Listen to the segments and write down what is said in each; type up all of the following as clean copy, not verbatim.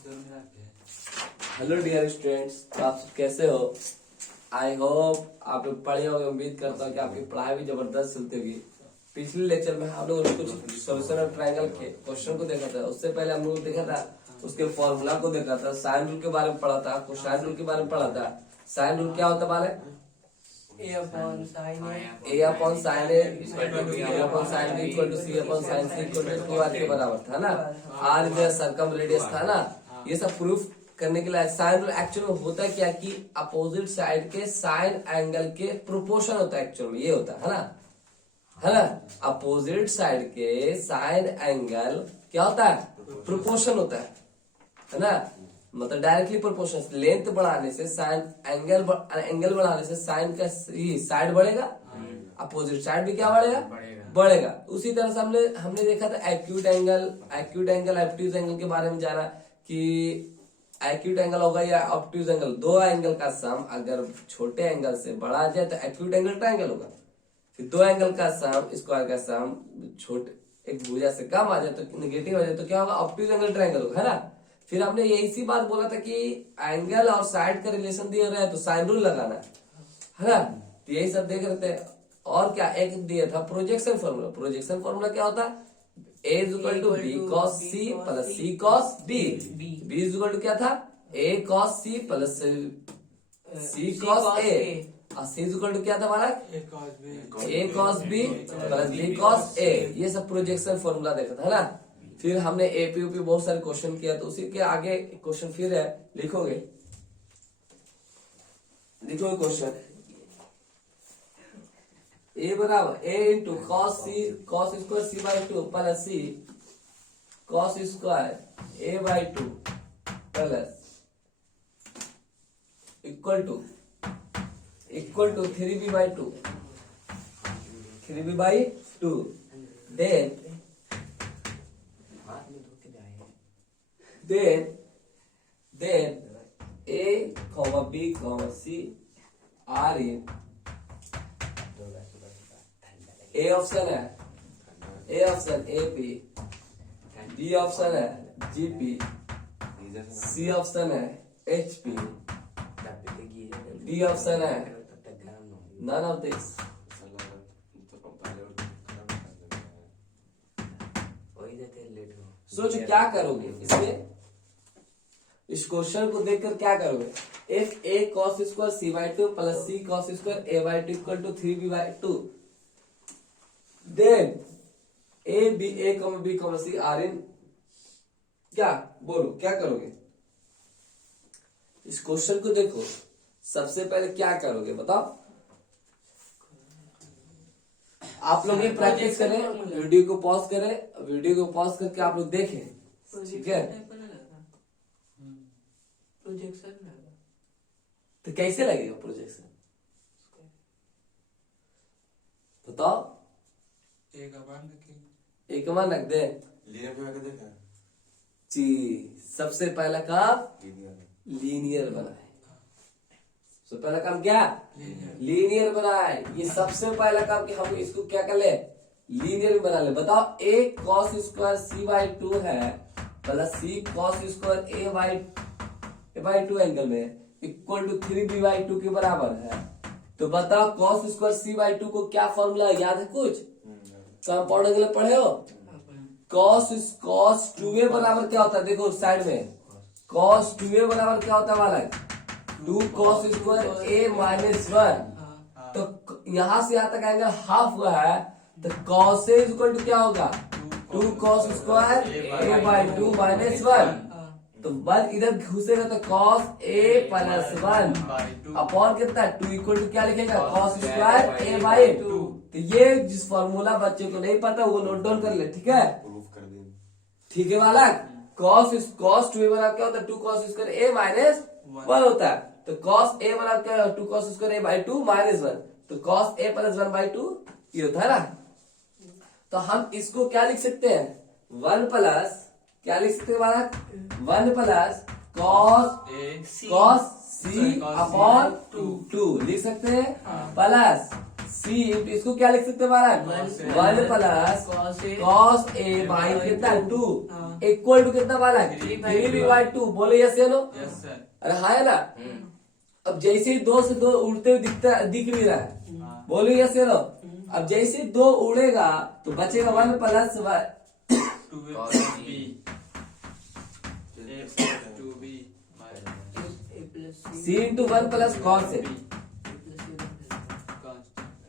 Hello dear students, तो आप सब कैसे हो? आई होप आप लोग पढ़े होंगे। उम्मीद करता हूँ कि आपकी पढ़ाई भी जबरदस्त चलती होगी। पिछले लेक्चर में हम लोगों ने कुछ सोल्यूशन ऑफ ट्रायंगल के क्वेश्चन को देखा था। उससे पहले हम लोग देखा था उसके फॉर्मूला को देखा था, साइन रूल के बारे में पढ़ा था, कोसाइन रूल के बारे में पढ़ा था। साइन रूल क्या होता है? A upon sin A. A upon sine A B upon sine B equal to C upon sine C equal to 2R के बराबर था ना। R इज सर्कम रेडियस था ना। ये सब प्रूफ करने के लिए साइन रूल एक्चुअल में होता है क्या कि अपोजिट साइड के साइन एंगल के प्रोपोर्शन होता है। एक्चुअल में ये होता है ना। अपोजिट साइड के साइन एंगल क्या होता है? प्रोपोर्शन होता है ना। मतलब डायरेक्टली प्रोपोर्शन। लेंथ बढ़ाने से साइन एंगल बढ़ाने से साइन का साइड बढ़ेगा, अपोजिट साइड भी क्या बढ़ेगा। उसी तरह से हमने देखा था एक्यूट एंगल ऑब्ट्यूज एंगल के बारे में जाना कि एक्यूट एंगल होगा या ऑब्ट्यूज एंगल, दो एंगल का सम अगर छोटे एंगल से बड़ा आ जाए तो एक्यूट एंगल ट्रायंगल होगा। फिर दो एंगल का सम, स्क्वायर का सम छोटे एक भुजा से कम आ जाए तो निगेटिव आ जाए तो क्या होगा? ऑब्ट्यूज एंगल ट्रायंगल होगा, है ना। फिर हमने यही सी बात बोला था कि एंगल और साइड का रिलेशन दिया रहा है तो साइन रूल लगाना है ना। तो यही सब देख रहे थे। और क्या एक दिया था प्रोजेक्शन फॉर्मूला। प्रोजेक्शन फॉर्मूला क्या होता है? A is equal to B cos C plus C cos B। B is equal to क्या था? A cos C plus C cos A। और C इज इक्वल टू क्या था हमारा? A cos B plus B cos A। ये सब projection formula देखा था, है ना। फिर हमने एपी यूपी बहुत सारे क्वेश्चन किया, तो उसी के आगे क्वेश्चन फिर है, लिखोगे क्वेश्चन। ए बराबर A into cos square C by 2 plus C cos square A by 2 plus equal to 3B by 2 then A, B, C are in A option है, AP, B ऑप्शन है, GP, C option है, HP, D option है, none of this। सोचो क्या करोगे इसमें? इस question को देखकर क्या करोगे? If A cos square C by 2 plus C cos square A by 2 equal to 3B by 2, then A B C are in क्या? बोलो क्या करोगे? इस क्वेश्चन को देखो, सबसे पहले क्या करोगे बताओ? आप लोग ये प्रैक्टिस करें, वीडियो को पॉज करके आप लोग देखें, ठीक है। प्रोजेक्शन तो कैसे लगेगा प्रोजेक्शन बताओ? एक मान रख दे जी। सबसे पहला काम लीनियर बनाए। सबसे पहला काम क्या? लीनियर बनाए। ये सबसे पहला काम कि हम इसको क्या कर ले? लीनियर बना ले। बताओ A cos square C by 2 है plus C cos square A by 2 angle में इक्वल टू 3B बाई 2 के बराबर है। तो बताओ cos स्क्वायर C बाई 2 को क्या फॉर्मूला याद है? कुछ कंपाउंड के लिए पढ़े हो? cos 2A बराबर क्या होता है? देखो साइड में cos 2A बराबर क्या होता है वाला? 2 cos स्क्वायर A माइनस 1। तो यहां से यहां तक एंगल हाफ हुआ है, तो cos A इक्वल टू क्या होगा? 2 cos square A by 2 minus 1। तो बल इधर घुसेगा तो cos A प्लस 1 अपॉन कितना? 2 इक्वल टू क्या लिखेगा? cos square A by 2। तो ये जिस फॉर्मूला बच्चे को नहीं पता वो नोट डाउन कर ले, ठीक है। ठीक है वाला। cos 2A बराबर क्या होता है? 2 cos स्क्वायर A माइनस 1 होता है। तो cos A बराबर क्या होगा? 2 cos square A by 2 minus 1। तो cos A प्लस 1 बाई 2 ये होता है ना। तो हम इसको क्या लिख सकते हैं? 1 प्लस क्या लिख सकते हैं हमारा? 1 प्लस cos C अपॉन 2 लिख सकते हैं, प्लस सी इंटू इसको क्या लिख सकते हैं महाराज, 1 प्लस कॉस ए बाई कितना 2 इक्वल टू कितना वाला है 3b/2। बोलो यस या नो। Yes sir. अरे हाँ है ना। अब जैसे ही 2 से 2 उड़ते हुए दिख नहीं रहा है, बोलो यस या नो। अब जैसे ही 2 उड़ेगा तो बचेगा 1 plus 2b C into 1 plus cos A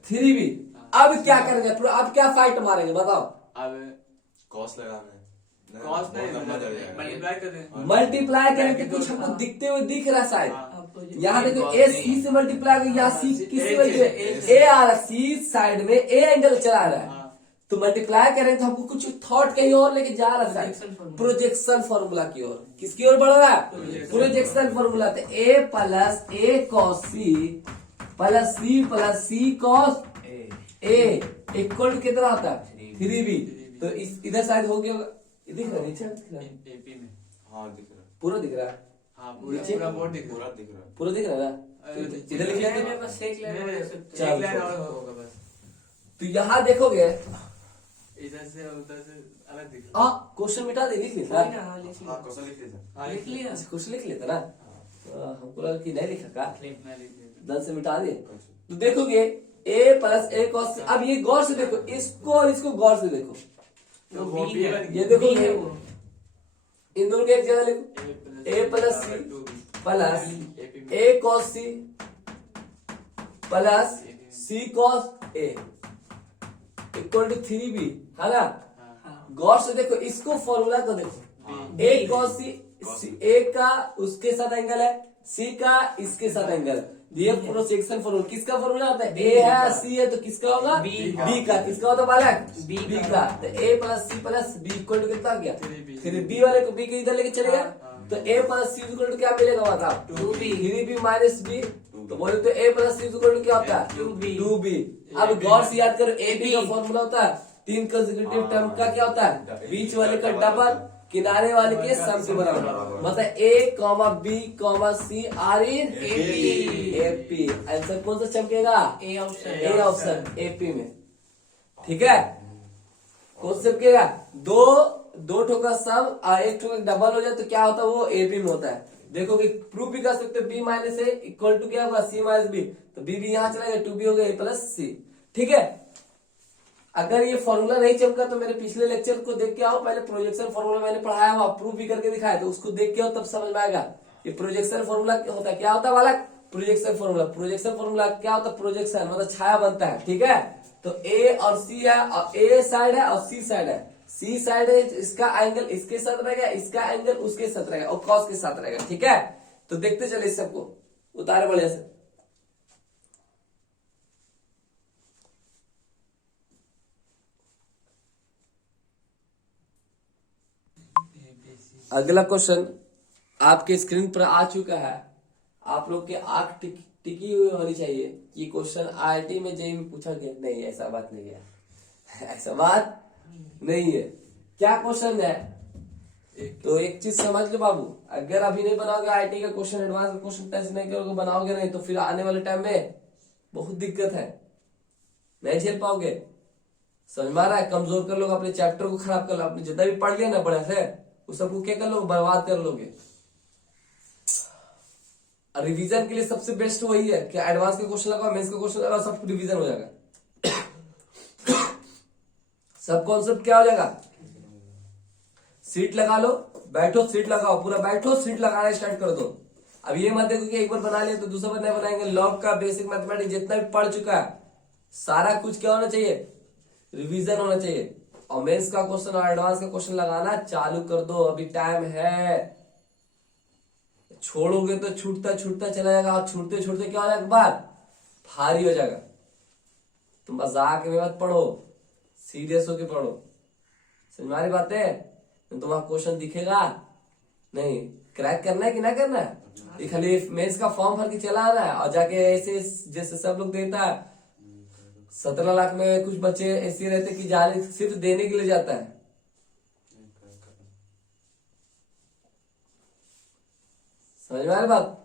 3b। अब क्या करेंगे, अब क्या फाइट मारेंगे बताओ। अब कॉस लगाना है। कॉस नहीं बहुत लंबा चल जाएगा। मल्टीप्लाई कर दें। मल्टीप्लाई करेंगे कुछ हमको दिखते हुए दिख रहा शायद। हाँ। यहाँ देखो ए सी से मल्टीप्लाई कर, यहाँ सी किस वजह से ए आ रहा, सी साइड में ए एंगल चला रहा है, हाँ। तो मल्टीप्लाई करें तो हमको कुछ थॉट कहीं और लेके जा रहा है, Projection formula। प्रोजेक्शन फॉर्मूला की ओर। किसकी ओर बढ़ रहा है, प्रोजेक्शन फॉर्मूला। तो A plus A cos C plus C cos A equal to कितना होता है 3b। तो इस इधर शायद हो गया होगा, ये दिख रहा है नीचे दिख रहा है? एपी में। हाँ दिख रहा है। पूरा दिख रहा है, हाँ पूरा नीचे? पूरा बोर्ड दिख पूरा रहा है। दिख रहा है। पूरा दिख रहा है ना। अरे, तो इधर लिख लेते हैं। बस एक लाइन नहीं, और नहीं, लिख सकते हैं। एक लाइन और होगा बस। तो यहाँ देखोगे इधर से उधर से अलग दिख रहा है। क्वेश्चन मिटा दे, लिख लेता कोई ना, हाँ, लिख हाँ लिया। क्वेश्चन लिख लीजिए। हाँ, लिख लिया। क्वेश्चन लिख लेता ना। हमको लगा कि नहीं लिखा का, मैं लिख देता दल से मिटा दिए। तो देखोगे ए प्लस ए कॉस। अब ये गौर से देखो, इसको और इसको गौर से देखो। तो वो वो B B है। बन ये देखो B है वो। इन दोनों के एक जगह लिखो, A plus C plus A cos C plus C cos A equal to 3b, है ना। हाँ। गौर से देखो, इसको फॉर्मूला को देखो। ए कॉस सी, ए का उसके साथ एंगल है, सी का इसके साथ एंगल है। ये प्रोजेक्शन फॉर्मूला किसका फॉर्मूला होता है, ए है सी है तो किसका होगा B बी का। किसका होता है बालक, B बी का। का। तो A plus C plus B equal to कितना हो गया 3B। फिर बी वाले को बी के इधर लेके चले गया। हाँ। तो A plus C equal to क्या मिलेगा बताओ 2B। 3b minus B. तो बोले तो A plus C equal to क्या होता है 2B। 2b। अब गौर से याद करो, ए बी का फॉर्मूला होता है 3 कंसेक्यूटिव टर्म का क्या होता है, बीच वाले का डबल, किनारे वाले के सम के बराबर। मतलब A comma B comma C are in AP. Answer कौन सा चमकेगा, A option. A option AP में। ठीक है, कौन सा चमकेगा, दो ठो का सम और एक ठो का डबल हो जाए तो क्या होता है, वो एपी में होता है। देखो कि प्रूफ भी कर सकते हो, B minus A equal to क्या होगा सी माइनस बी। तो बी भी यहाँ चला गया, 2b हो गया ए प्लस सी। ठीक है, अगर ये फॉर्मूला नहीं चमका तो मेरे पिछले लेक्चर को देख के आओ, पहले प्रोजेक्शन फॉर्मूला मैंने पढ़ाया हुआ, प्रूफ भी करके दिखाया, तो उसको देख के आओ तब समझ में आएगा। ये प्रोजेक्शन फॉर्मूला होता है, क्या होता है बालक, प्रोजेक्शन फॉर्मूला। प्रोजेक्शन फॉर्मूला क्या होता है, प्रोजेक्शन मतलब छाया बनता है। ठीक है, तो ए और सी है, और ए साइड है और सी साइड है। सी साइड है, इसका एंगल इसके साथ रहेगा, इसका एंगल उसके साथ रहेगा और कॉस के साथ रहेगा। ठीक है, तो देखते चले इस सबको, उतारे बढ़िया से। अगला क्वेश्चन आपके स्क्रीन पर आ चुका है। आप लोग के आंख टिकी हुई होनी चाहिए कि क्वेश्चन आईआईटी में जेईई में पूछा गया। नहीं, ऐसा बात नहीं है, ऐसा बात नहीं है। क्या क्वेश्चन है, तो एक चीज समझ लो बाबू, अगर अभी नहीं बनाओगे आईआईटी का क्वेश्चन, एडवांस का क्वेश्चन टेस्ट नहीं करोगे, बनाओगे नहीं, तो फिर आने वाले टाइम में बहुत दिक्कत है, नहीं झेल पाओगे। समझ में आ रहा है, कमजोर कर लोगे, अपने चैप्टर को खराब कर लो, अपने जितना भी पढ़ लिया ना बढ़िया से उस सबको क्या कर लोगे, बर्बाद कर लोगे। रिवीजन के लिए सबसे बेस्ट वही है कि एडवांस का क्वेश्चन लगाओ, मेंस का क्वेश्चन लगाओ, सब रिवीजन हो जाएगा। सब कॉन्सेप्ट क्या हो जाएगा, सीट लगा लो, बैठो सीट लगाओ, पूरा बैठो सीट लगाना स्टार्ट कर दो। अब ये मत देखो कि एक बार बना लिया तो दूसरा बार नहीं बनाएंगे। लॉग का बेसिक मैथमेटिक्स जितना भी पढ़ चुका है सारा कुछ क्या होना चाहिए, रिवीजन होना चाहिए। और मेंस का क्वेश्चन और एडवांस का क्वेश्चन लगाना चालू कर दो, अभी टाइम है। छोड़ोगे तो छूटता छूटता चला जाएगा, और छूटते छूटते क्या हो जाएगा, बात भारी हो जाएगा। तुम मजाक में मत पढ़ो, सीरियस होके पढ़ो। समझ में आ रही बात है, तुम्हारा क्वेश्चन दिखेगा नहीं, क्रैक करना है कि ना करना है, ये खाली मेंस का फॉर्म भर के चला आना है। और जाके ऐसे जैसे सब लोग देता है, 17 लाख में कुछ बच्चे ऐसे रहते कि जाने सिर्फ देने के लिए जाता है। समझ में आ रही बात,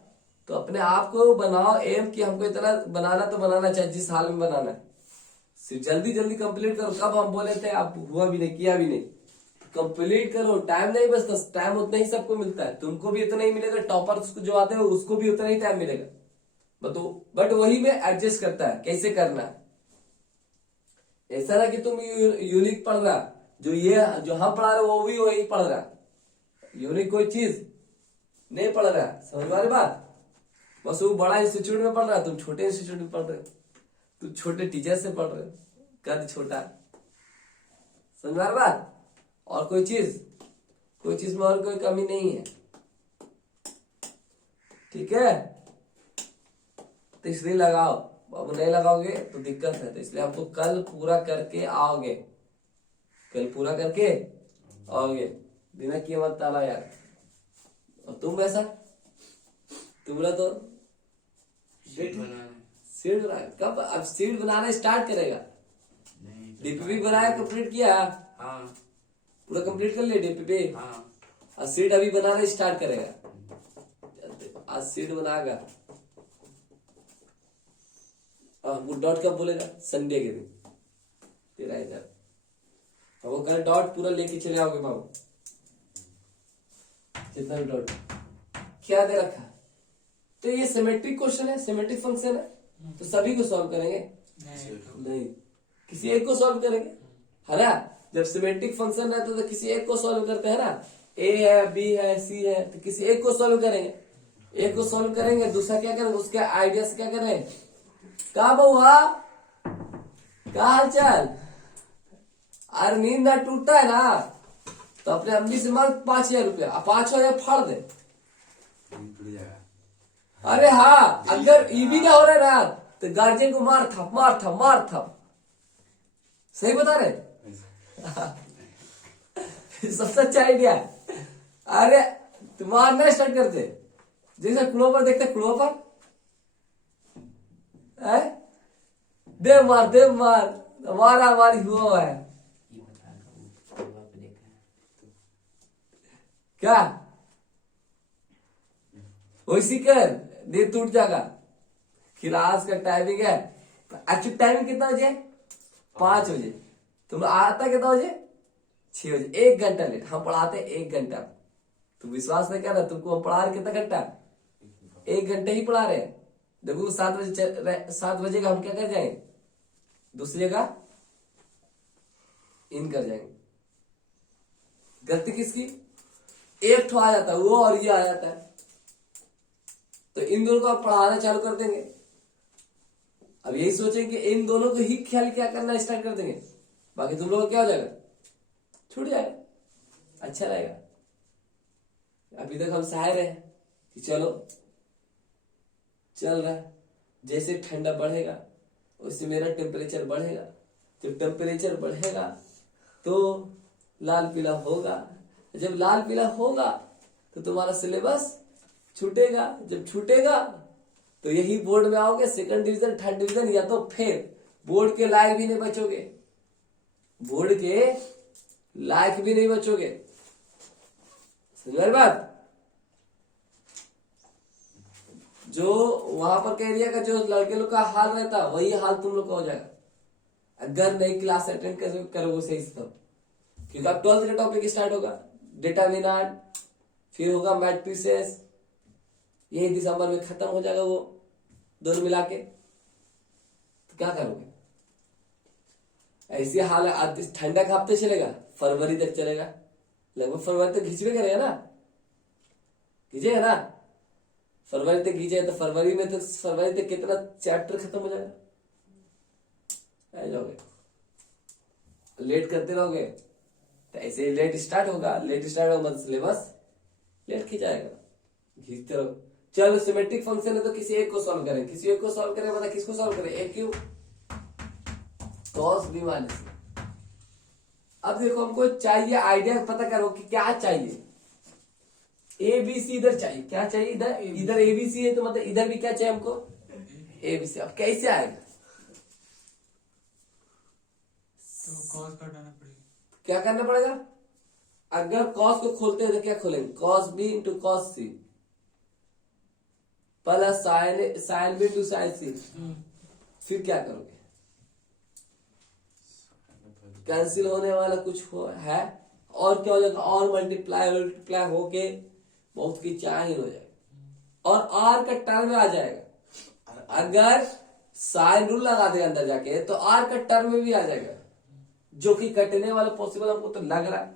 तो अपने आप को बनाओ एम कि हमको इतना बनाना तो बनाना चाहिए, जिस हाल में बनाना है। जल्दी जल्दी कंप्लीट करो। कब हम बोले थे, आप हुआ भी नहीं, किया भी नहीं। कंप्लीट करो, टाइम नहीं बचता, टाइम उतना ही सबको मिलता है, तुमको भी उतना ही मिलेगा, टॉपर्स जो आते हैं उसको भी उतना ही टाइम मिलेगा। बट वही में एडजस्ट करता है कैसे करना है। ऐसा ना कि तुम यूनिक पढ़ रहा, जो हम पढ़ा रहे वो भी वही पढ़ रहा, यूनिक कोई चीज नहीं पढ़ रहा। समझ में आ रही बात? बस वो बड़ा इंस्टीट्यूट में पढ़ रहा है, तुम छोटे इंस्टीट्यूट में पढ़ रहे हो, तुम छोटे टीचर से पढ़ रहे हो, कद छोटा। समझ में आ रही बात? और कोई चीज में और कोई कमी नहीं है, ठीक है? तो इसलिए लगाओ, अब नहीं लगाओगे तो दिक्कत है। तो इसलिए आपको कल पूरा करके आओगे, कल पूरा करके आओगे, बिना किए मत ताला यार। और तुम वैसा तुम्हारा तो सीट बना, कब अब सीट बनाना स्टार्ट करेगा? डीपीपी बनाया, कंप्लीट किया, हाँ पूरा कंप्लीट कर लिया डीपीपी। हाँ और सीट अभी बनाना स्टार्ट करेगा, आज सीट बनाएगा। वो डॉट कब बोलेगा? संडे के दिन तेरा इधर। अब वो कल डॉट पूरा लेके चले आओगे बाबू, जितना भी डॉट क्या दे रखा। तो ये सिमेट्रिक क्वेश्चन है, सिमेट्रिक फंक्शन है, तो सभी को सॉल्व करेंगे नहीं, किसी एक को सॉल्व करेंगे, है ना? जब सिमेट्रिक फंक्शन रहता है तो किसी एक को सॉल्व करते हैं ना, ए है, बी है, सी है, तो किसी एक को सॉल्व करेंगे, एक को सॉल्व करेंगे, दूसरा क्या करेंगे, उसके आइडिया से क्या करेंगे। कहा बहुआ, क्या हाल चाल? अरे नींद ना टूटता है ना, तो अपने अम्मी से मांग 5,000 रुपया, 5,000 फाड़ दे। अरे हाँ, अगर ये भी ना हो रहा ना तो गार्जियन को मार था। सही बता रहे? सबसे अच्छा आइडिया। अरे तुम मारना स्टार्ट करते, जैसे क्लोवर देखते, क्लोवर दे मार मारा मारी हुआ है क्या? वैसी कर दे, टूट जाएगा। क्लास का टाइमिंग है, एक्चुअल टाइमिंग कितना बजे? 5 बजे। तुम आता कितना बजे? 6 बजे। 1 घंटा लेट। हम पढ़ाते 1 घंटा। तुम विश्वास नहीं कर रहा, तुमको हम पढ़ा रहे कितना घंटा? 1 घंटे ही पढ़ा रहे हैं। देखो 7 बजे का हम क्या कर जाएंगे, दूसरी जगह इन कर जाएंगे। गलती किसकी? एक ठो आ जाता है वो, और ये आ जाता है, तो इन दोनों को आप पढ़ाना चालू कर देंगे। अब यही सोचेंगे कि इन दोनों को ही ख्याल क्या करना स्टार्ट कर देंगे, बाकी तुम लोग को क्या हो जाएगा, छूट जाएगा, अच्छा रहेगा। अभी तक हम सहाय रहे कि चलो चल रहा है, जैसे ठंडा बढ़ेगा उससे मेरा टेम्परेचर बढ़ेगा, जब टेम्परेचर बढ़ेगा तो लाल पीला होगा, जब लाल पीला होगा तो तुम्हारा सिलेबस छूटेगा, जब छूटेगा तो यही बोर्ड में आओगे, सेकंड डिवीजन, थर्ड डिवीजन, या तो फिर बोर्ड के लायक भी नहीं बचोगे, बोर्ड के लायक भी नहीं बचोगे। समझ बात? जो वहां पर कह दिया का जो लड़के लोग का हाल रहता वही हाल तुम लोग का हो जाएगा अगर नई क्लास अटेंड करोगे सही से तब। क्योंकि अब 12th का टॉपिक स्टार्ट होगा, डिटरमिनेंट, फिर होगा मैट्रिसेस, यही दिसंबर में खत्म हो जाएगा वो दोनों मिला के। तो क्या करोगे? ऐसी हाल है, ठंडा का हफ्ते चलेगा, फरवरी तक चलेगा, लगभग फरवरी तक खींचवे करेगा ना, खींचेगा ना, फरवरी तक खींचे तो फरवरी तक कितना चैप्टर खत्म हो जाएगा। आ जाओगे, लेट करते रहोगे तो ऐसे लेट स्टार्ट होगा, मतलब सिलेबस लेट खींचाएगा, खींचते रहो। चलो सिमेट्रिक फंक्शन है तो किसी एक को सॉल्व करें, मतलब किसको सॉल्व करें, ए क्यूब cos b माइनस। अब देखो हमको चाहिए आइडिया पता करो कि क्या चाहिए, ए बी सी इधर चाहिए, क्या चाहिए इधर ए बी सी है तो मतलब इधर भी क्या चाहिए हमको, ए बी सी। अब कैसे आएगा, तो कॉस घटाना पड़ेगा, क्या करना पड़ेगा? अगर कॉस को खोलते हैं तो क्या खोलेंगे, cos b into cos C plus sine B into sine C. फिर क्या करोगे, कैंसिल होने वाला कुछ है, और क्या हो जाएगा, और मल्टीप्लाई होके बहुत की चाइन हो जाएगा और आर का टर्म में आ जाएगा। अगर साइन रूल लगा देगा अंदर जाके तो आर का टर्म में भी आ जाएगा, जो कि कटने वाला पॉसिबल हमको तो लग रहा है,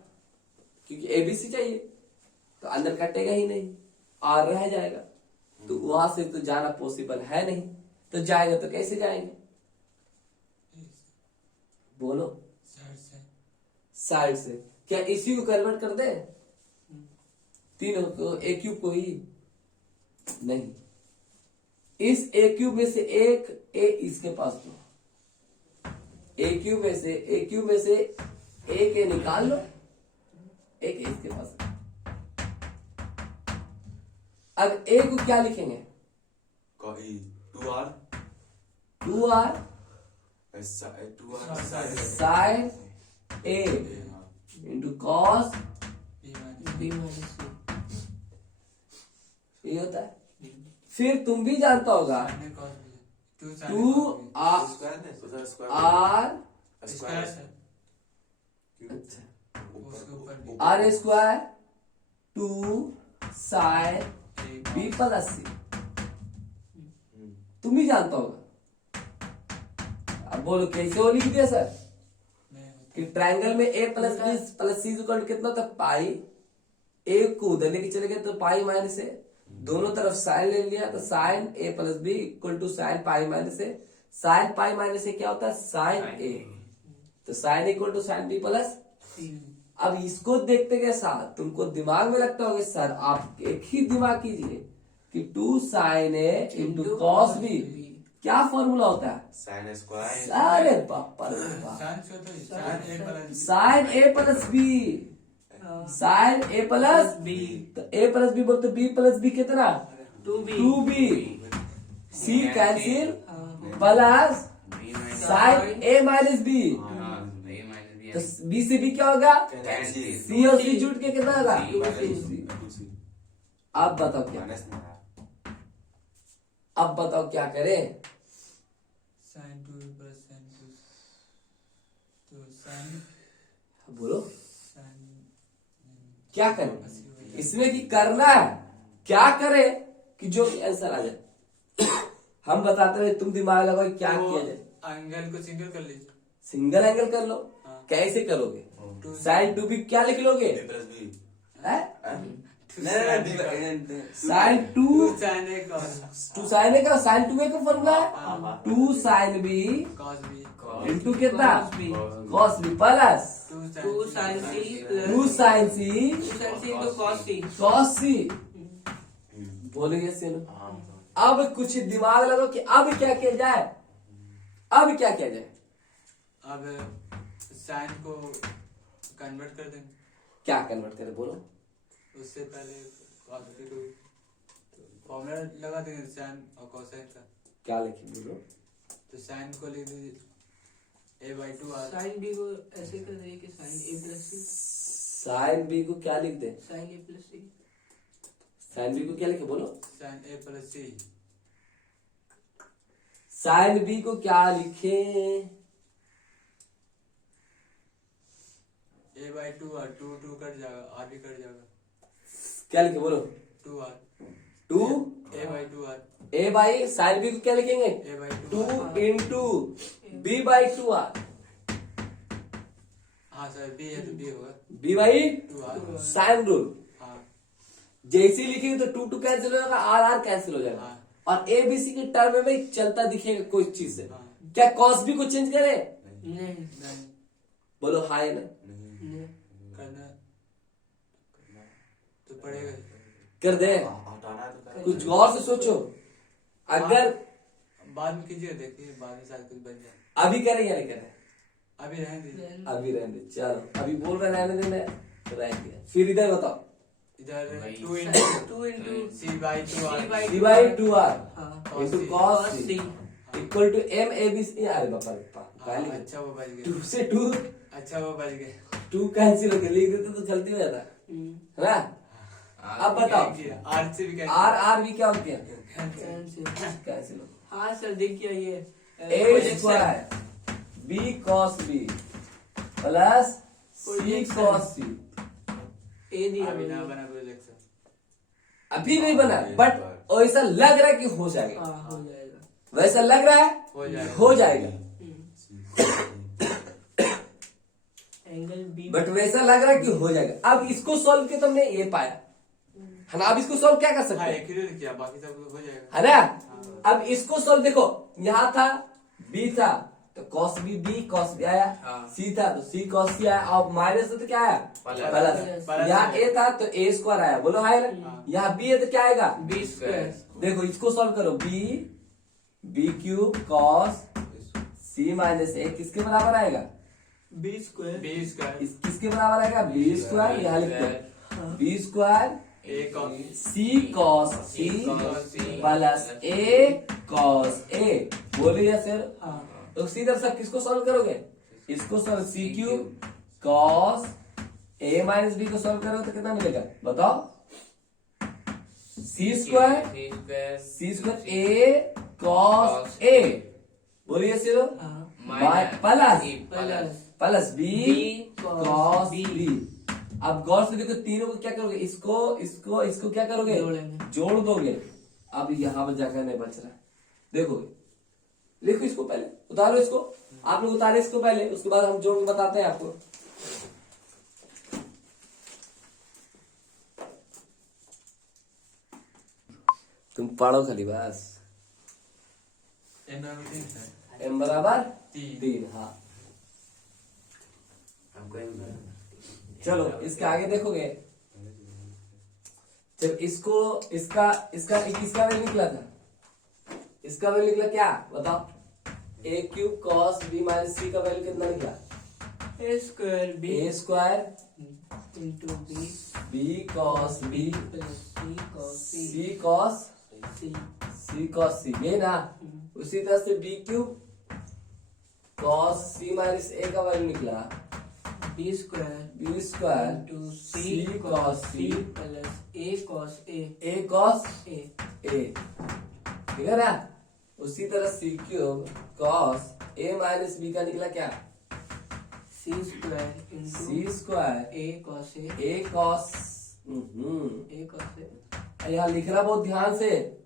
क्योंकि एबीसी चाहिए तो अंदर कटेगा ही नहीं, आर रह जाएगा। तो वहां से तो जाना पॉसिबल है नहीं, तो जाएगा तो कैसे जाएंगे, बोलो। साइड से क्या इसी को कन्वर्ट कर दे, तीनों को ए क्यूब को ही नहीं, इस ए क्यूब में से एक ए इसके पास दो, ए क्यूब में से एक ए निकाल लो, एक ए इसके पास। अब ए को क्या लिखेंगे, 2r sine A into cos B minus C. ये होता है। फिर तुम भी जानता होगा 2r R square 2 sine B plus C, तुम भी जानता होगा। अब बोलो कैसे हो लिख दिया सर कि ट्रायंगल में ए प्लस बी प्लस सी कितना होता है, पाई। ए को उधर लेके चले गए तो पाई माइनस ए, दोनों तरफ साइन ले लिया तो sine A plus B equal to sine pi minus A. Sine pi minus A क्या होता है, साइन ए, तो sine equal to sine B plus. अब इसको देखते के साथ तुमको दिमाग में लगता होगा सर आप एक ही दिमाग कीजिए कि 2 sine A into cos B, क्या फॉर्मूला होता है, साइन स्क्वायर। अरे बापा रे बाप, sign A plus B, sign A plus B, तो ए प्लस बी बोलते बी प्लस बी कितना, 2b, सी कैंसिल प्लस साइन ए माइनस बी, तो बी से बी क्या होगा, सी और सी जुट के कितना होगा, 2c। अब बताओ क्या, अब बताओ क्या करें, sin 2 plus sin 2 तो sin बोलो sin क्या करें इसमें, कि करना है क्या करें कि जो आंसर आ जाए। हम बताते रहे, तुम दिमाग लगाओ क्या किया जाए। एंगल को सिंगल कर लीजिए, सिंगल एंगल कर लो, कैसे करोगे, साइन 2b क्या लिख लोगे, sine 2 sin a cos 2 sine A का साइन 2a का फॉर्मूला है 2 sine B cos b into कितना, cos B plus 2 sin c 2 sine C 2 sin c into cos c। Cos C. बोलेंगे सुनो, अब कुछ दिमाग लगाओ कि अब क्या किया जाए, अब क्या किया जाए। अब sin को कन्वर्ट कर देंगे, क्या कन्वर्ट करें बोलो, उससे पहले cos b को फॉर्मूला लगा देंगे sin और cosine का। क्या लिखे बोलो, तो sin को लिख दीजिए a/2 r, sin b को ऐसे कर देंगे कि sin a plus c, sine B को क्या लिख दे, sin a plus c। Sine B को क्या लिखे बोलो, sin a plus c, sine B को क्या लिखे, a/2 r 2 कट जाएगा, r भी कट जाएगा, क्या लिखे बोलो, 2r 2 a/2 r A by sine B को क्या लिखेंगे, a/2 2 into B by 2r, हाँ सर b है तो b होगा B by 2r, sine rule. हाँ जैसे ही लिखेंगे तो 2 कैंसिल हो जाएगा, आर कैंसिल हो जाएगा, हाँ। और ए बी सी के टर्म में चलता दिखेगा कोई चीज से। हाँ। क्या कॉस बी को चेंज करे, नहीं नहीं बोलो हाँ या ना, नहीं करना तो पड़ेगा ही। कर दे, हटाना है तो कुछ गौर से सोचो। अगर बाद में कीजिए, देखिए बाद में शायद कुछ बन जाए, अभी करें या नहीं करें, अभी रहने दीजिए। अभी रहने दे, चलो अभी बोल रहे रहने देना तो रह गया। फिर इधर बताओ, इधर 2 2 into c/2 r c/2 D by 2r हाँ into cos cos c C equal to M A B C. अरे बापा रे बापा, हाँ, अच्छा वो बच गया, 2 से 2 अच्छा वो बच गया। 2 कैंसिल हो गया, लिख देते तो जल्दी हो जाता है ना। अब बताओ r से भी आर आर भी क्या होती है, कैंसिल। कैंसिल हो, हाँ सर देखिए ये A square B cos B plus C cos C. A दिया अभी ना मैंने। बना प्रोजेक्शन। अभी नहीं बना, बट ऐसा लग रहा है कि हो जाएगा, हाँ हो जाएगा। वैसा लग रहा है हो जाएगा। हो जाएगा, एंगल बी बट वैसा लग रहा है कि हो जाएगा। अब इसको सॉल्व किया तुमने, ये पाया है ना। अब इसको सॉल्व क्या कर सकते हाँ हैं, एक ही तो किया, बाकी सब हो जाएगा। है ना। अब इसको सॉल्व देखो, यहाँ था बी था तो कॉस बी कॉस बी आया, हाँ। सी था तो सी कॉस सी आया, और माइनस तो क्या आया प्लस। प्लस। यहाँ ए था तो ए स्क्वायर आया, बोलो आएगा। हाँ। यहाँ बी है तो क्या आएगा बी स्क्वायर। देखो इसको सॉल्व करो, B cube cos C minus ए किसके बराबर आएगा, बी स्क्वायर। बी स्क्वायर किसके बराबर आएगा बी स्क्वायर। यहाँ लिखते हैं B square A cos C cos C plus A cos A. बोलिए सर। हाँ तो सीधा सब किसको सॉल्व करोगे, इसको solve C cube cos A minus B को सॉल्व करोगे तो कितना मिलेगा बताओ, सी स्क्वायर ए कॉस ए। बोलिए sir. Plus plus B cos B. अब गौर से देखो तीनों को क्या करोगे, इसको क्या करोगे जोड़ेंगे। जोड़ दोगे। अब यहाँ पर जगह नहीं बच रहा, देखो लिखो इसको, पहले उतारो इसको, आप लोग उतारे इसको पहले, उसके बाद हम जोड़ के बताते हैं आपको। तुम पढ़ो खाली बस। एम बराबर 3। हाँ चलो इसके आगे देखोगे, जब इसको इसका वैल्यू निकला था, इसका वैल्यू निकला क्या बताओ, A cube cos B minus C का वैल्यू कितना निकला, A square B A square into B B cos B plus C cos C C cos C. C cos C, ये ना। उसी तरह से B cube cos C minus A का value निकला B square B square into C C cos cos C C plus A cos A A cos A. A, ठीक है ना। उसी तरह सी cube cos A minus B का निकला क्या, सी square into C square A cos A A cos. A cos A. यहाँ लिखना बहुत ध्यान से,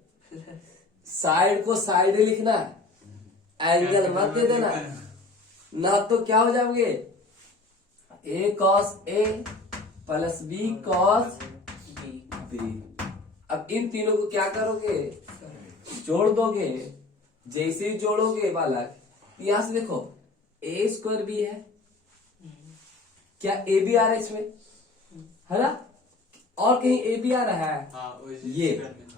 साइड को साइड ही लिखना, एंगल मत दे देना, ना तो क्या हो जाओगे ए cos A plus B cos B. अब इन तीनों को क्या करोगे, जोड़ दोगे। जैसे ही जोड़ोगे बालक, यहां से देखो ए स्क्वायर भी है, क्या ए भी आ रहा है इसमें, है ना, और कहीं ए भी आ रहा है, हाँ ये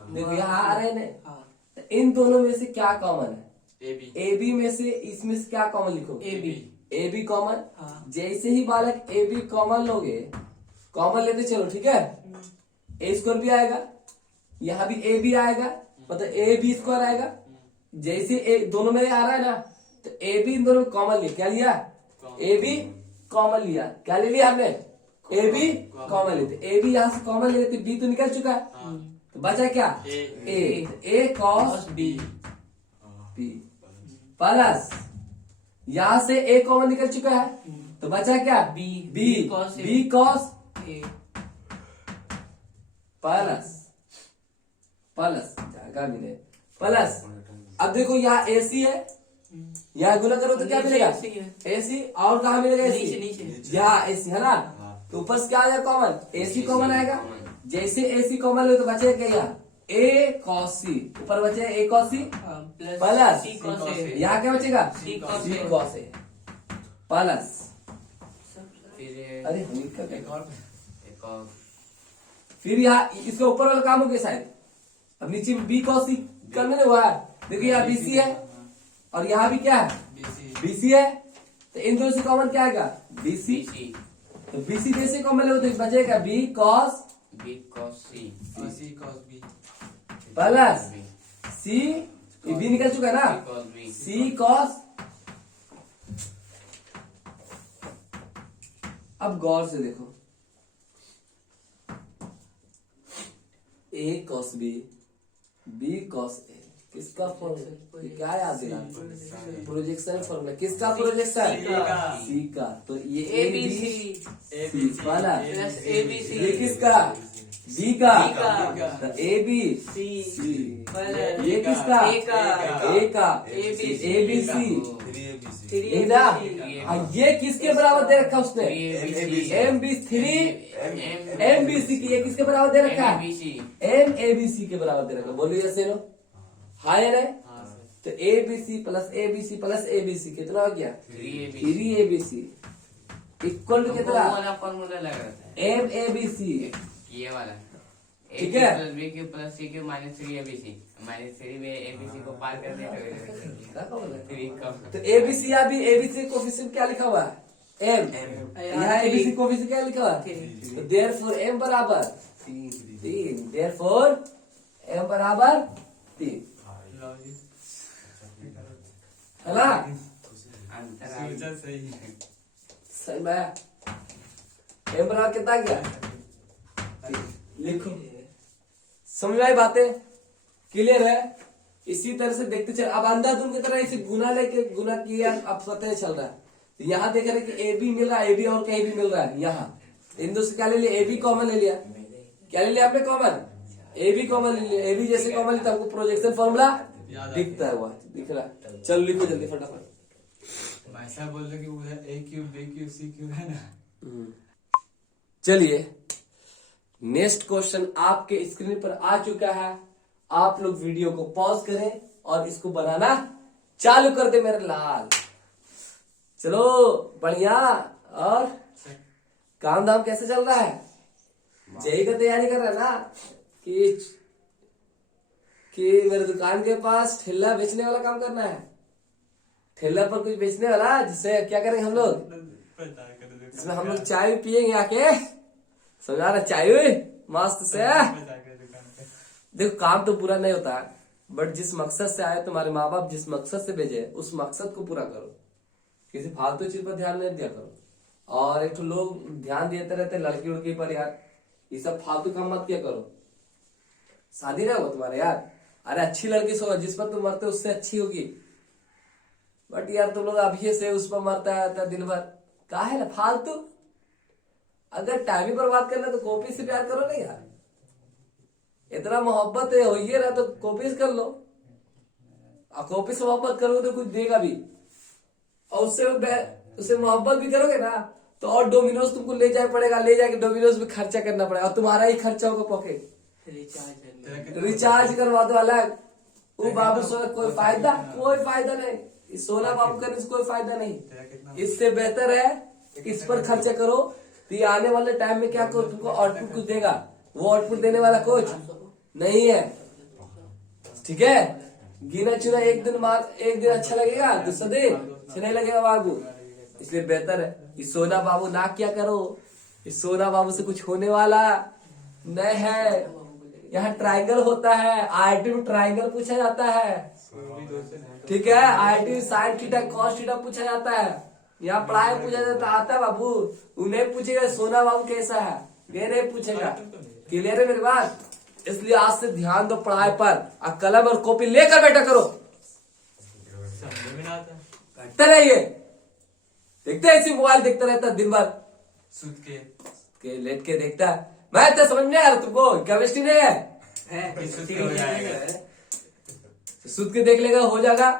देखो यहाँ आ रहे हैं। हाँ तो इन दोनों में से क्या कॉमन है, ए बी ए बी में से इसमें से क्या कॉमन लिखो, A B. A B common. हाँ। जैसे ही बालक ए बी कॉमन लोगे, कॉमन लेते चलो, ठीक है, ए स्क्वायर भी आएगा, यहाँ भी ए बी आएगा, मतलब ए बी स्क्वायर आएगा। जैसे ए दोनों में आ रहा है ना, तो ए बी इन दोनों में कॉमन लिया, क्या लिया, ए बी कॉमन लिया, क्या ले लिया हमने, ए बी कॉमन लेते, ए बी यहाँ से कॉमन ले लेते, बी तो निकल चुका है, तो बचा क्या ए कॉस बी बी प्लस यहाँ से ए कॉमन निकल चुका है, तो बचा क्या B B cos A। B cos A plus जगह मिले प्लस। अब देखो यहाँ एसी है, यहाँ गुना करो तो क्या नीचे मिलेगा AC है। एसी, और कहा मिलेगा नीचे एसी, नीचे यहाँ एसी है ना, तो ऊपर से क्या आ जाएगा कॉमन, एसी कॉमन आएगा। जैसे एसी कॉमन ले तो बचेगा क्या, यहाँ ए कॉस सी, ऊपर बचेगा A cos C plus C cos A. यहाँ क्या बचेगा C cos C A। Cos A plus. फिर अरे हम इसका क्या एक और फिर यहाँ इसके ऊपर वाला काम हो गया शायद, अब नीचे बी कॉस सी करने हुआ है। देखिए यहाँ बीसी है और यहाँ भी क्या है बीसी है, तो इन दोनों से कॉमन क्या आएगा बीसी, सी तो बीसी जैसे कॉमन ले तो बचेगा B cos B cos C C cos B plus सी, बी निकल चुका है ना, कॉस बी सी कॉस। अब गौर से देखो, ए कॉस बी कॉस ए, किसका फॉर्मूला? क्या याद दिला? प्रोजेक्शन फॉर्मूला किसका? प्रोजेक्शन सी का। तो ये ए बी सी वाला प्लस ए बी सी ये किसका? बी का। B का। तो A B C C plus ये किसका? A का। ए का। ABC A B C three ये ना। ये किसके बराबर दे रखा उसने? M B three M B C की। ये किसके बराबर दे रखा है? एम ए बी सी के बराबर दे रखा। बोलिए यस नो। हाँ या नहीं? हाँ सर। तो A B C plus A B C plus A B C कितना हो गया? 3ABC इक्वल टू कितना? फॉर्मूला लगा था एम ए बी सी। ये वाला ठीक है। Plus B cube plus C cube minus 3ABC minus 3 में एबीसी को पार कर दिया तो 3 कम। तो एबीसी अभी एबीसी कोफिशिएंट क्या लिखा हुआ है? एम। यहाँ एबीसी कोफिशिएंट क्या लिखा हुआ है? तो देयरफॉर एम बराबर 3। देयरफॉर एम बराबर 3 है ना? अंतर सोचा सही है। सही में एम बराबर कितना गया? लिखो। समझ में आई बातें? क्लियर है? इसी तरह से देखते चल। अब अंधाधुन की तरह इसे गुना लेके गुना किया अब पता चल रहा है। तो यहाँ देख रहे हैं कि ए बी मिल रहा है, ए बी और कहीं भी मिल रहा है। यहाँ इन दो से क्या ले लिया? ए बी कॉमन ले लिया। क्या ले लिया आपने? कॉमन। ए बी कॉमन ले लिया। ए बी जैसे कॉमन लिया हमको प्रोजेक्शन फॉर्मूला दिखता है। वह दिख रहा है। चल लिखो जल्दी फटाफट। मैं ऐसा बोल रहा कि उधर ए cube B cube C cube है ना। चलिए नेक्स्ट क्वेश्चन आपके स्क्रीन पर आ चुका है। आप लोग वीडियो को पॉज करें और इसको बनाना चालू कर दे मेरे लाल। चलो बढ़िया। और काम धाम कैसे चल रहा है? जेई का तैयारी कर रहा है ना? कि मेरे दुकान के पास ठेला बेचने वाला काम करना है। ठेला पर कुछ बेचने वाला जिससे क्या करेंगे हम लोग? जिसमें हम लोग चाय पियेंगे आके। समझा रहा? चाय हुई मस्त से। देखो काम तो पूरा नहीं होता है, बट जिस मकसद से आए तुम्हारे माँ बाप, जिस मकसद से भेजे उस मकसद को पूरा करो। किसी फालतू चीज पर ध्यान नहीं दिया करो। और एक तो लोग ध्यान देते रहते लड़की उड़की पर, यार ये सब फालतू काम मत किया करो। शादी ना हो तुम्हारे यार। अरे अच्छी लड़की सो जिस पर तुम मरते उससे अच्छी होगी। बट यार तुम लोग अभी से उस पर मरता है दिन भर। काहे ना फालतू? अगर टाइम ही बर्बाद करना तो कॉपी से प्यार करो ना यार। इतना मोहब्बत है हो ही रहा तो कॉपी से कर लो। और कॉपी से मोहब्बत करोगे तो कुछ देगा भी। और उससे मोहब्बत भी करोगे ना तो और डोमिनोज तुमको ले जाए पड़ेगा। ले जाके डोमिनोज में खर्चा करना पड़ेगा और तुम्हारा ही खर्चा होगा पॉकेट। रिचार्ज करवा दो अलग। वो बाबू सोना कोई फायदा नहीं। सोना बाबू करने से कोई फायदा नहीं। इससे बेहतर है इस पर खर्चा करो। तो ये आने वाले टाइम में क्या करो, तुमको आउटपुट कुछ देगा। वो आउटपुट देने वाला कुछ नहीं है। ठीक है? गिना चुना एक दिन अच्छा लगेगा, दूसरा दिन अच्छा नहीं लगेगा बाबू। इसलिए बेहतर है ये सोना बाबू ना क्या करो। इस सोना बाबू से कुछ होने वाला नहीं है। यहाँ ट्रायंगल होता है। आईआईटी में ट्रायंगल पूछा जाता है। ठीक है? आईआईटी में साइन थीटा कॉस थीटा पूछा जाता है। यहाँ पढ़ाई पूछा जाता आता है बाबू। उन्हें पूछेगा सोना बाबू कैसा है, ये नहीं पूछेगा। क्लियर है मेरी बात? इसलिए आज से ध्यान दो पढ़ाई पर और कलम और कॉपी लेकर बैठा करो। घटते रहिए। देखते ऐसे मोबाइल देखता रहता दिन भर। सूत के लेट के देखता है। मैं तो समझ नहीं आ रहा तुमको केमिस्ट्री नहीं है। सूत के देख लेगा हो जाएगा।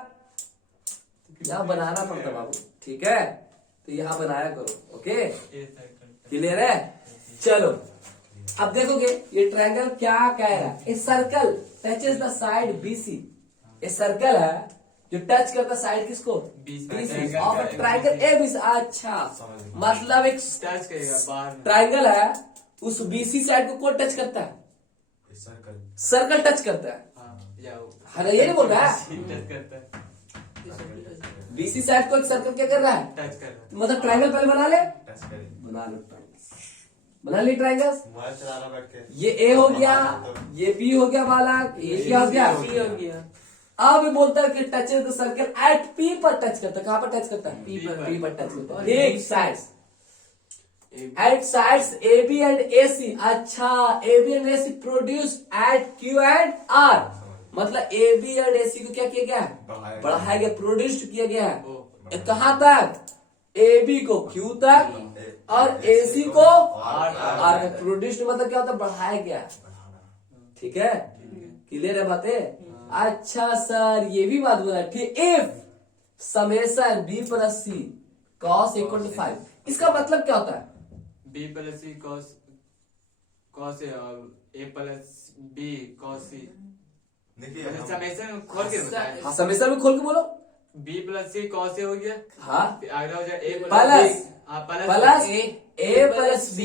यहाँ बनाना पड़ता बाबू। ठीक है? तो यहाँ बनाया करो। ओके क्लियर है? चलो अब देखोगे ये ट्रायंगल क्या कह रहा है। A circle touches the side BC. A circle है जो टच करता साइड किसको? बीसी। और ट्रायंगल ए बीसी। अच्छा मतलब एक टच करेगा बाहर में। ट्रायंगल है उस बीसी साइड को कौन टच करता है? सर्कल टच करता है। हाँ ये नहीं बोल रहा है। टच करता है। बीसी साइड को एक सर्कल क्या कर रहा है? टच कर रहा है। मतलब ट्रायंगल पहले बना ले। बना ली ट्रायंगल्स। ये ए हो गया, ये बी हो गया वाला, ये क्या हो गया? सी हो गया। अब बोलता है कि touches the circle eight P पर टच करता है। कहां पर टच करता है? P पर। पी पर टच करता है। एक sides at sides A B and A C. अच्छा A B and A C produce at Q and R. मतलब ए बी और AC को क्या किया गया है? बढ़ाया गया, प्रोड्यूस्ड किया गया है। ओ कहाँ तक? AB को Q तक और AC को R तक। प्रोड्यूस्ड मतलब क्या होता है? बढ़ाया गया। ठीक है, क्लियर है बातें? अच्छा सर, ये भी बात बोला ठीक। If summation B plus C cos equal to 5, इसका मतलब क्या होता है? B plus C cos cos A और A plus B cos C. देखिए समेशन खोल के बताएं। हाँ, समेशन में खोल के बोलो। B plus C cos A हो गया, हाँ, फिर आगे हो जाए A plus plus A plus B,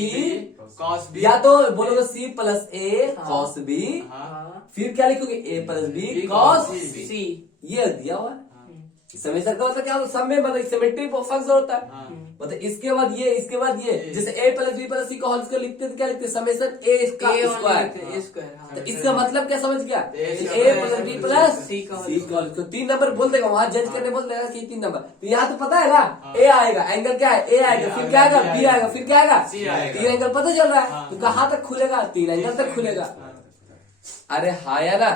cos B, या तो बोलोगे C plus A cos B, हाँ फिर क्या लिखोगे? A plus B cos C। C। ये दिया हुआ है। समेशन का मतलब क्या होता है? सब में मतलब सिमेट्री फंक्शन होता है। हाँ। मतलब इसके बाद ये, इसके बाद ये, जैसे A plus B plus C को होल स्क्वायर लिखते हैं तो क्या लिखते हैं? समेशन A का स्क्वायर। तो इसका मतलब क्या समझ गया? A plus B plus C का C का तो 3 नंबर बोल देगा वहां, जज करने बोल देगा कि 3 नंबर। तो यहाँ तो पता है ना, A आएगा, एंगल क्या है? A आएगा, फिर क्या आएगा? B आएगा, फिर क्या आएगा? C आएगा। 3 एंगल पता चल रहा है। हाँ। तो कहाँ तक खुलेगा? 3 एंगल तक खुलेगा। अरे हाँ या ना,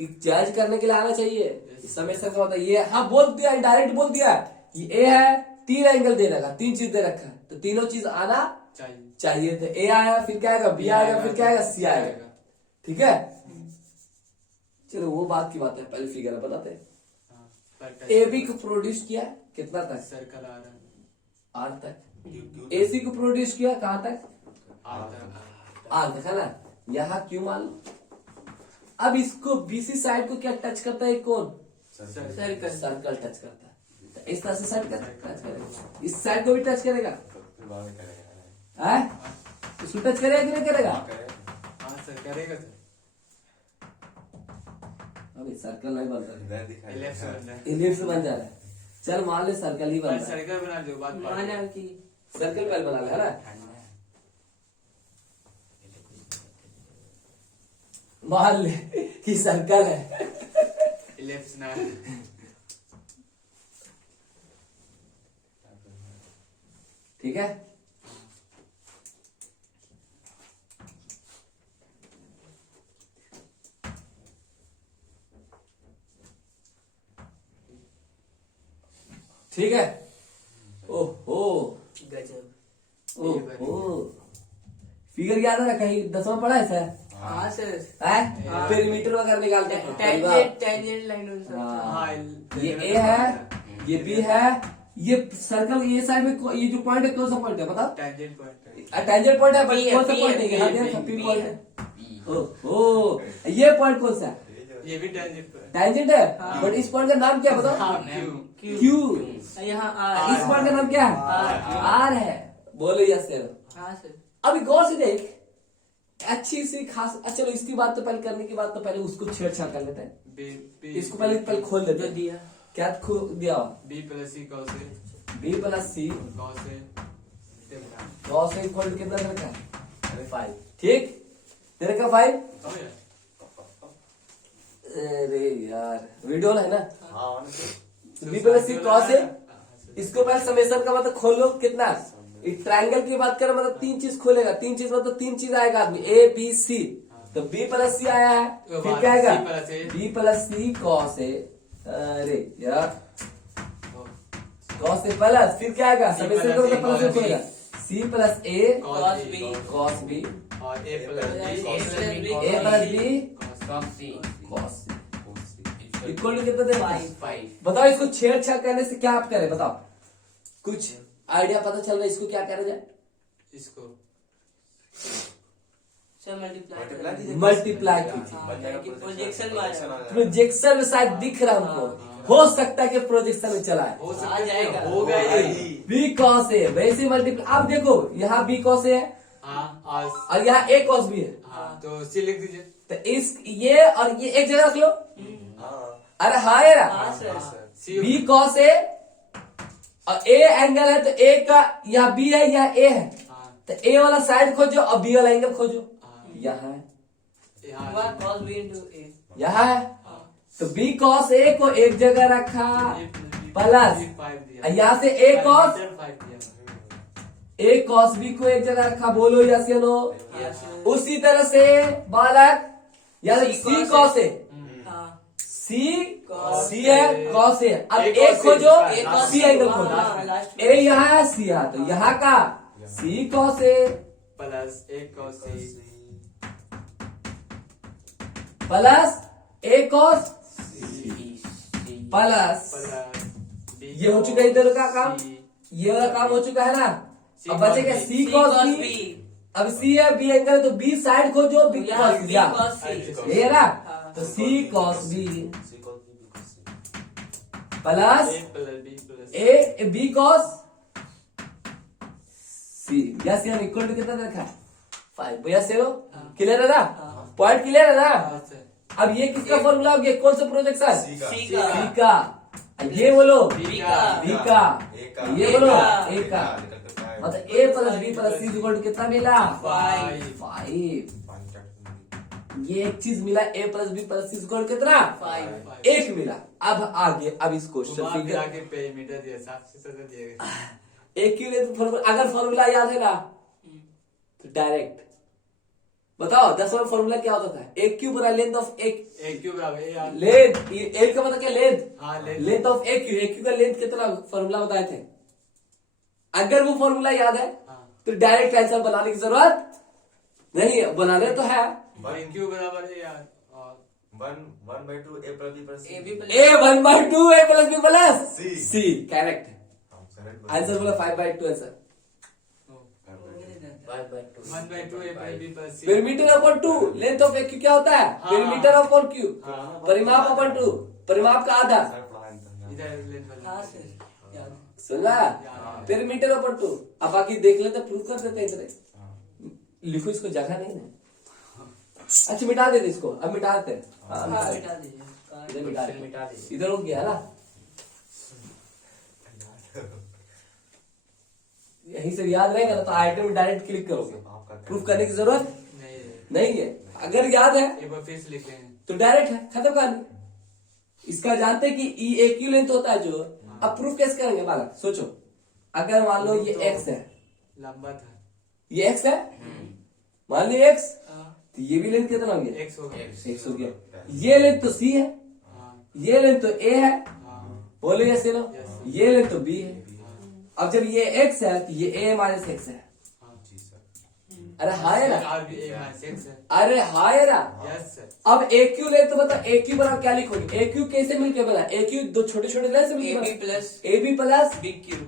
जज करने के लिए आना चाहिए। समेशन का होता है ये। हाँ, बोल दिया, डायरेक्ट बोल दिया। ये ए है, 3 एंगल दे रखा, 3 चीज दे रखा है, तो तीनों चीज आना चाहिए। चाहिए। तो ए आया, फिर क्या आएगा? बी आएगा, फिर क्या आएगा? सी आएगा। ठीक है, चलो वो बात की बात है, पहले फिगर बताते हैं। ए बी को प्रोड्यूस किया कितना तक? सर्कल आ रहा है आर तक। AC को प्रोड्यूस किया कहाँ तक? आर तक, है ना? यहाँ क्यों मान लो। अब इसको BC साइड को क्या टच करता है? कौन? सर्कल टच करता है। तो इस तरह से साइड का टच करेगा, इस साइड को भी टच करेगा। है? इसको टच करेगा कि नहीं करेगा? हाँ सर, करेगा सर। अभी सर्कल नहीं बन रहा है, इलिप्स बन रहा है। इलिप्स बन जा रहा है। चल मान ले सर्कल ही बन पर रहा है। सर्कल बना दो, बात माना कि सर्कल पहले बना ले, है ना? मान ले कि सर्कल है। इलिप्स ना ठीक है, ठीक है। ओहो गजब। ओहो, फिगर याद है? कहीं 10वां पढ़ा है सर? हाँ सर, है? पेरीमीटर वगैरह निकालते हैं। Tangent line sir. हाँ, ये ए है, ये बी है, ये सर्कल, ये साइड में ये जो पॉइंट है कौन सा पॉइंट है बताओ? Tangent point. टेंजेंट पॉइंट है, P है, कौन सा P पॉइंट है, है? हाँ, P है, देखो, P P है। पॉइंट है। ओहो, ये पॉइंट कौन सा है? ये भी टेंजेंट पॉइंट। टेंजेंट है, हाँ। बट इस पॉइंट का नाम क्या है बताओ? हाँ, क्यों? क्यू। यहाँ इस पॉइंट का नाम क्या है? आर है। बोलो यस सर। हाँ सर। अभी गौर से देख, अच्छी सी खास। अच्छा चलो, इसकी बात तो पहले करने की बात तो पहले उसको छेड़छाड़ कर लेते हैं। इसको पहले खोल देते जो हैं। दिया क्या खोल दिया? B plus C cos A B plus C cos A cos equal to कितना रखा है? अरे 5। ठीक, तेरे का 5। अरे यार, वीडियो है ना? बी प्लस सी कॉस ए, इसको पहले समेशन का मतलब खोल लो कितना। ट्रायंगल की बात करें मतलब 3 चीज खोलेगा, 3 चीज मतलब 3 चीज आएगा आदमी, A B C। तो B प्लस सी आया है, फिर क्या आएगा? B प्लस सी कॉस ए। अरे यार, कॉस ए प्लस फिर क्या आएगा? समेशन का मतलब प्लस में खोलेगा। C plus A cos B cos B, और A plus A plus B cos C equal to कितना दे? बताओ, इसको छेड़छाड़ करने से क्या आप करें? बताओ, कुछ आइडिया पता चल रहा है इसको क्या करा जाए? इसको सर मल्टीप्लाई मल्टीप्लाई कीजिए। प्रोजेक्शन में आया। प्रोजेक्शन में शायद दिख रहा है हमको, हो सकता है कि प्रोजेक्शन में चला है। हो आ सकता है, जाएगा। होगा यही। बी कॉस ए, वैसे मल्टीप्लाई। आप देखो, यहाँ बी कॉस ए है हाँ और यहाँ ए कॉस बी है। हाँ, तो सी लिख दीजिए। तो इस ये और ये एक जगह रख लो। अरे हाँ यार, हाँ sir. C B cos A और ए एंगल है, तो ए का या बी है या ए है, हाँ, तो ए वाला साइड खोजो और बी वाला एंगल खोजो। हाँ, यहाँ है, हुआ cos B into A। यहाँ है। तो बी कॉस ए को एक जगह रखा प्लस, यहाँ से ए कॉस ए कॉस बी को एक जगह रखा। बोलो यस या नो? Yes, sir। उसी तरह से बालक, या सी कॉस ए सी cos सी है A, कॉस है। अब A एक cos खोजो A, A cos C A, angle हाँ, खोजो। हाँ, last में। ए यहाँ है सी यहाँ, तो यहाँ का सी कॉस ए प्लस एक cos C plus A cos plus plus ये हो चुका है इधर का काम, ये वाला काम हो चुका है ना। अब बचेगा सी कॉस बी। अब सी है बी एंगल, तो बी साइड खोजो, बी कॉस बी ये है ना, तो C cos B plus A B cos C. Yes यार इक्वल टू कितना रखा है 5 भैया से क्लियर है ना, पॉइंट क्लियर है ना। अब ये किसका फॉर्मूला हो गया, कौन सा प्रोजेक्शन सी सी का, ये बोलो बी का बी का, ये बोलो ए का, मतलब मतलब A plus B plus C equal to कितना मिला 5। ये एक चीज मिला, A plus B plus C equal to कितना 5। एक मिला। अब आगे अब इस क्वेश्चन फिगर आगे पेरीमीटर दिया 700 दिएगा एक क्यों नहीं, तो फॉर्मूला अगर फॉर्मूला याद है ना तो डायरेक्ट बताओ 10 वाला फॉर्मूला क्या होता था, एक क्यू बना लेंथ ऑफ एक एक क्यूब बराबर ए आर लेंथ, एक का मतलब क्या लेंथ, हाँ लेंथ ऑफ एक क्यू का लेंथ कितना फॉर्मूला बताए थे। अगर वो फॉर्मूला याद है तो डायरेक्ट आंसर बनाने की जरूरत नहीं है, बनाने तो है। एक क्यूब बराबर ए आर और 1/2 A plus B plus A B plus A 1/2 A plus B plus C। C correct answer बोला 5/2 answer. 1/2 A plus B plus C perimeter upon 2 length of एक क्यू क्या होता है, पेरीमीटर अपॉन क्यू, परिमाप अपॉन 2 परिमाप का आधा, इधर लेंथ वाला हाँ सर याद सुना पेरीमीटर अपॉन 2। अब बाकी देख लेते प्रूफ कर देते इधर, लिखो इसको जगह नहीं है। अच्छा मिटा देते इसको, अब मिटा देते हैं। हाँ, हाँ मिटा मिटा देते। दीजिए इधर मिटा देते। इधर हो गया ना, यहीं से याद रहेगा ना तो आइटम में डायरेक्ट क्लिक करोगे, प्रूफ करने की जरूरत नहीं है नहीं है। अगर याद है एक बार फिर से लिख लेंगे तो डायरेक्ट है, खत्म कहानी। इसका जानते हैं कि ई एक ही लेंथ होता है जो, अब प्रूफ कैसे करेंगे बालक सोचो। अगर मान लो ये एक्स है, लंबा था ये एक्स है, मान लो एक्स, हाँ तो ये भी लेंथ कितना हो गया एक्स होगा एक्स हो गया। ये लेंथ तो सी है, हाँ ये लेंथ तो ए है, हाँ बोलो यस नो, ये लेंथ तो बी है। अब जब ये एक्स है तो ये ए माइनस एक्स है। अरे हाँ है ना, आर भी ए माइनस एक्स है अरे हाँ है ना। यस सर अब ए क्यू ले तो बता ए क्यू बराबर क्या लिखोगे, ए क्यू कैसे मिलके बना, ए क्यू दो छोटे छोटे लेंथ से ए मिलके बी बना, plus A B plus B cube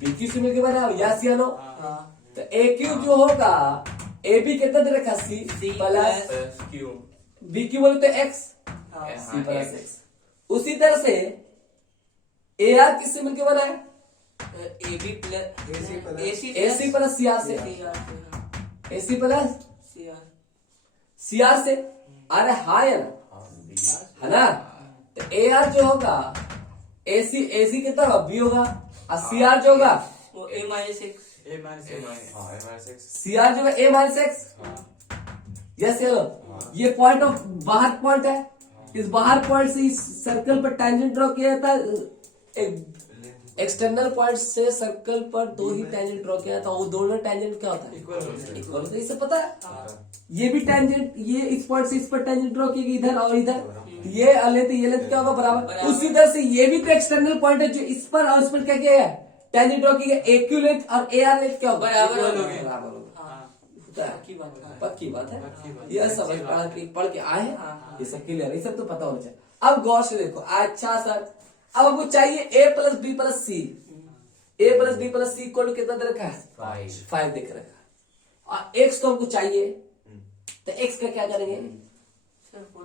B cube से मिलके बना, यस या नो। हाँ तो ए क्यू जो होगा, ए बी कितना दे रखा C C plus plus cube B cube बोले तो एक्स हाँ सी प्लस एक्स। उसी तरह से ए आर किससे मिलके बना है, A B plus A C A C plus C R से, A C plus C R C R से। अरे हाँ है ना, है ना। तो ए आर जो होगा ए सी कितना होगा बी होगा, और सी आर जो होगा वो ए माइनस एक्स ए माइनस एक्स सी आर जो है ए माइनस एक्स। यस ये पॉइंट ऑफ बाहर पॉइंट है, इस बाहर पॉइंट से इस सर्कल पर टेंजेंट ड्रॉ किया जाता है। एक्सटर्नल पॉइंट से सर्कल पर दो ही टेंजेंट ड्रॉ किया जाता है, वो दोनों टेंजेंट क्या होता है इक्वल होता है, इसे पता है। ये भी टेंजेंट, ये इस पॉइंट से इस पर टेंजेंट ड्रॉ किएगी इधर और इधर, ये लेंथ ये लेंथ क्या होगा बराबर। उसी तरह से ये भी तो एक्सटर्नल पॉइंट है जो इस पर और इस पर क्या किया है टेंजेंट ड्रॉ किया, ए क्यू लेंथ और ए आर लेंथ क्या होगा बराबर बराबर होगा। होगा। हाँ होता है, की बात है पक्की बात है, पक्की बात। ये समझ पढ़ के आए हैं, हाँ। ये सब क्लियर है, ये सब तो पता होना चाहिए। अब गौर से देखो, अच्छा सर अब हमको चाहिए A plus B plus C, A plus B plus C equal to कितना दे रखा है 5 देख रखा है, और एक्स तो हमको चाहिए, तो एक्स का क्या करेंगे,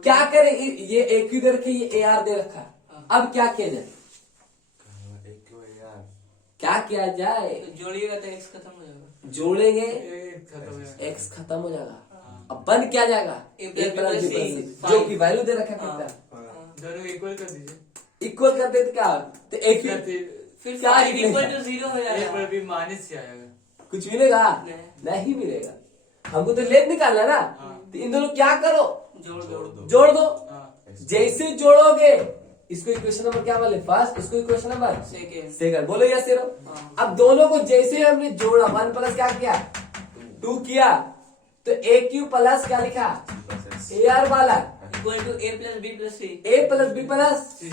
क्या करें, ये ए क्यू दे रखे, ये ए आर दे रखा है। अब क्या किया जाए, क्या किया जाए, तो जोड़िएगा तो एक्स खत्म हो जाएगा, जोड़ेंगे ए खत्म है एक्स खत्म हो जाएगा, अब बन क्या जाएगा A A plus plus B B plus plus C, जो की वैल्यू दे रखा है हाँ। कितना, दोनों इक्वल कर दीजिए इक्वल कर देते क्या, तो एक फिर फिर क्या 5 निकलेगा? इक्वल टू 0 हो ए जाएगा। पर भी माइनस से आएगा कुछ मिलेगा नहीं। नहीं मिलेगा, हमको तो लेंथ निकालना है ना। तो इन दोनों क्या करो, जोड़ दो जोड़ दो, हाँ जैसे जोड़ोगे इसको इक्वेशन नंबर क्या बोले फर्स्ट, इसको इक्वेशन नंबर सेकेंड सेकंड, बोलो यस नो। हाँ। अब दोनों को जैसे हमने जोड़ा 1 प्लस क्या किया 2 किया, तो ए क्यू प्लस क्या लिखा ए आर वाला equal to A plus B plus C A plus B plus C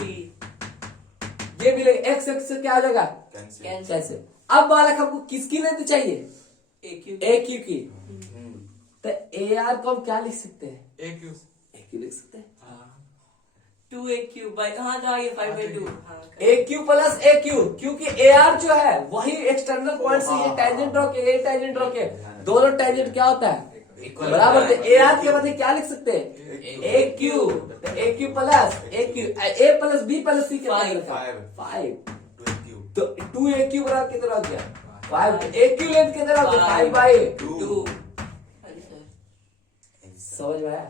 ये भी लेंगे एक्स एक्स से क्या आ जाएगा कैंसिल कैंसिल कैसे। अब बालक हमको किसकी लेंथ चाहिए ए क्यू ए क्यू की, तो ए आर को हम क्या लिख सकते हैं एक क्यू ए क्यू लिख सकते हैं। 2 ए क्यू बाई हाँ तो आगे 5/2 हाँ ए क्यू प्लस ए क्यू, क्योंकि ए आर जो है वही एक्सटर्नल पॉइंट से ये टेंजेंट ड्रॉ किया, ये टेंजेंट ड्रॉ किया, दोनों टेंजेंट क्या होता है बराबर। तो ए आर के बदले क्या लिख सकते हैं ए क्यू, ए क्यू प्लस ए क्यू, ए प्लस बी प्लस सी कितना लिखा है 5, टू क्यू तो 2 ए क्यू बराबर कितना हो गया 5, ए क्यू लेंथ कितना हो गया 5/2। 2 समझ में आया।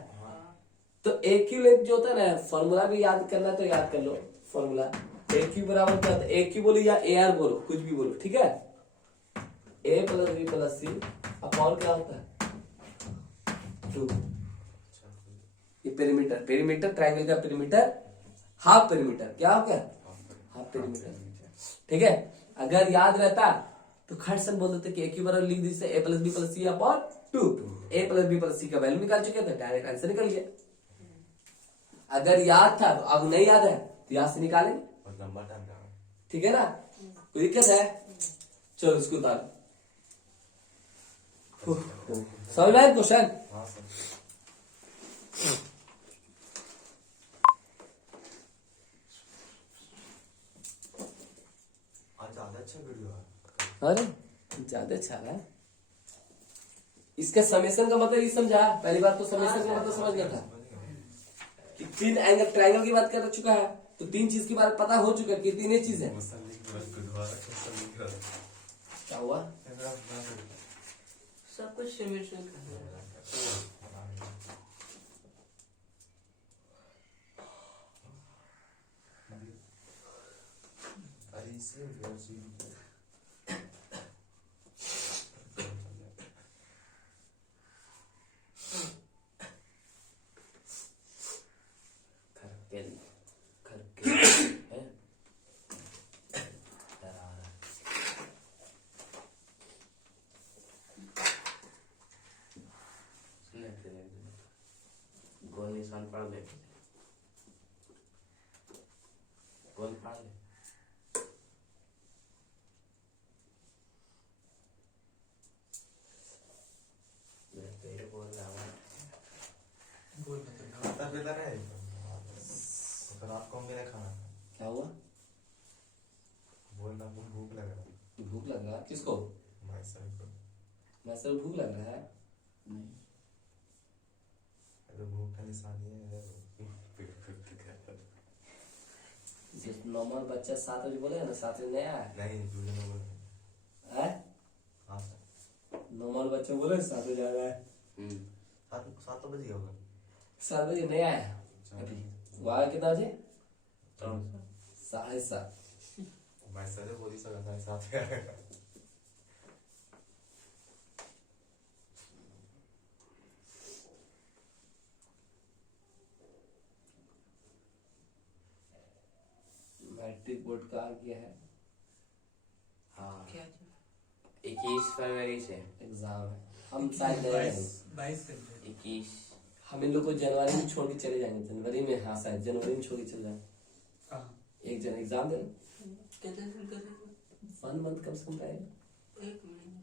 तो ए क्यू लेंथ जो होता है ना, फॉर्मूला भी याद करना है तो याद कर लो फॉर्मूला। ए क्यू बराबर क्या होता है, ए क्यू बोलो या ए आर बोलो, कुछ भी बोलो, ठीक है। ए प्लस बी प्लस सी अपॉन क्या होता है 2। ये पेरीमीटर, पेरीमीटर ट्रायंगल का पेरीमीटर हाफ पेरीमीटर क्या हो गया हाफ पेरीमीटर, ठीक है। अगर याद रहता तो खट से बोल देते कि ए क्यू बराबर लिख दीजिए ए प्लस बी प्लस सी अपॉन 2, ए प्लस बी प्लस सी का वैल्यू निकाल चुके थे, डायरेक्ट आंसर निकल गया। अगर याद था तो अब नहीं याद है तो याद से निकालेंगे, बहुत लंबा टाइम लगा ठीक है ना, कोई दिक्कत है। चलो इसको उतार, समझ में आया क्वेश्चन। हाँ सर आज ज्यादा अच्छा वीडियो है अरे ज्यादा अच्छा है। इसका समेशन का मतलब ये समझा, पहली बार तो समेशन का मतलब समझ गया था कि 3 एंगल ट्रायंगल की बात कर चुका है, तो 3 चीज की बात पता हो चुका है कि 3 ही चीज है। क्या हुआ सब कुछ सिमेट्रिक है। अरे इससे गोल निशान पढ़ ले, गोल पढ़ ले। मेरा पेट बोल रहा है। बोल मतलब खाता पीता नहीं तो रात को मेरा खाना क्या हुआ, बोल रहा हूँ भूख लग रहा है भूख लग रहा है किसको, भाई साहब को मैं सर भूख लग रहा है। तो भूख का निशानी है नॉर्मल बच्चा 7 बजे बोले ना 7 बजे नहीं आया नहीं वीडियो में बोल है, हाँ सर नॉर्मल बच्चा बोले 7 बजे आ रहा है, 7 बजे होगा 7 बजे नहीं आया अभी, वो आया कितना बजे 7:30। भाई सर बोली सर साथ आएगा मैट्रिक बोर्ड का आ गया है, हाँ क्या 21 फरवरी से एग्जाम है। हम शायद नहीं आएंगे। 22 कर दे 21 हम इन लोग को जनवरी में छोड़ के चले जाएंगे, जनवरी में, हाँ शायद जनवरी में छोड़ के चले जाएंगे। कहाँ एक जन एग्जाम दे कितने दिन कर रहे 1 मंथ कम से कम रहेगा। 1 महीना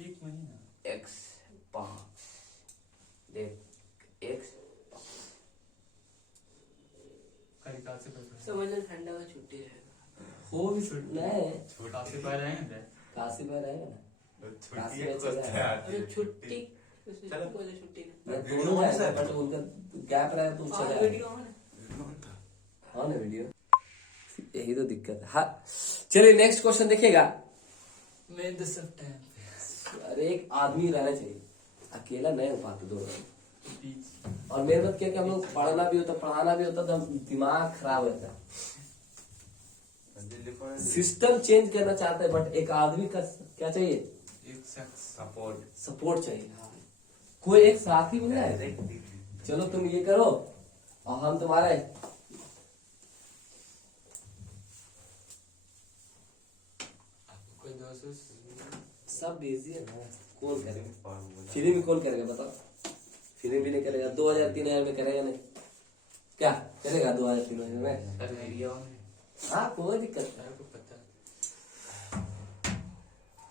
1 महीना x 5 देख x कल से पहले समझ लो ठंडा का छुट्टी रहेगा। हो भी नहीं काफी पहले आएंगे काशी में रहेगा ना, छुट्टी है कुछ अरे छुट्टी चलो। बोले छुट्टी मैं वीडियो दोनों ऑन है है सर। बट उनका गैप रहेगा तो हाँ चले वीडियो ऑन है। हाँ ना वीडियो, यही तो दिक्कत है। हाँ चलिए नेक्स्ट क्वेश्चन देखिएगा। मैं 10 सितंबर अरे एक आदमी रहना चाहिए, अकेला नहीं हो पाते दोनों। बीच और मेरे बात क्या कि हम लोग पढ़ना भी होता पढ़ाना भी होता तो दिमाग खराब रहता है। सिस्टम चेंज करना चाहते हैं बट एक आदमी का क्या चाहिए, एक शख्स सपोर्ट सपोर्ट चाहिए। हाँ। कोई एक साथी मिल जाए, चलो तुम ये करो और हम तुम्हारे कोई दोस्त सब बिजी है ना, कौन करेगा फ्री में, कौन करेगा बताओ, फ्री भी नहीं करेगा, 2000 3000 में करेगा नहीं, क्या चलेगा 2003 में? सर वीडियो हाँ कोई दिक्कत नहीं। मेरे को पता है।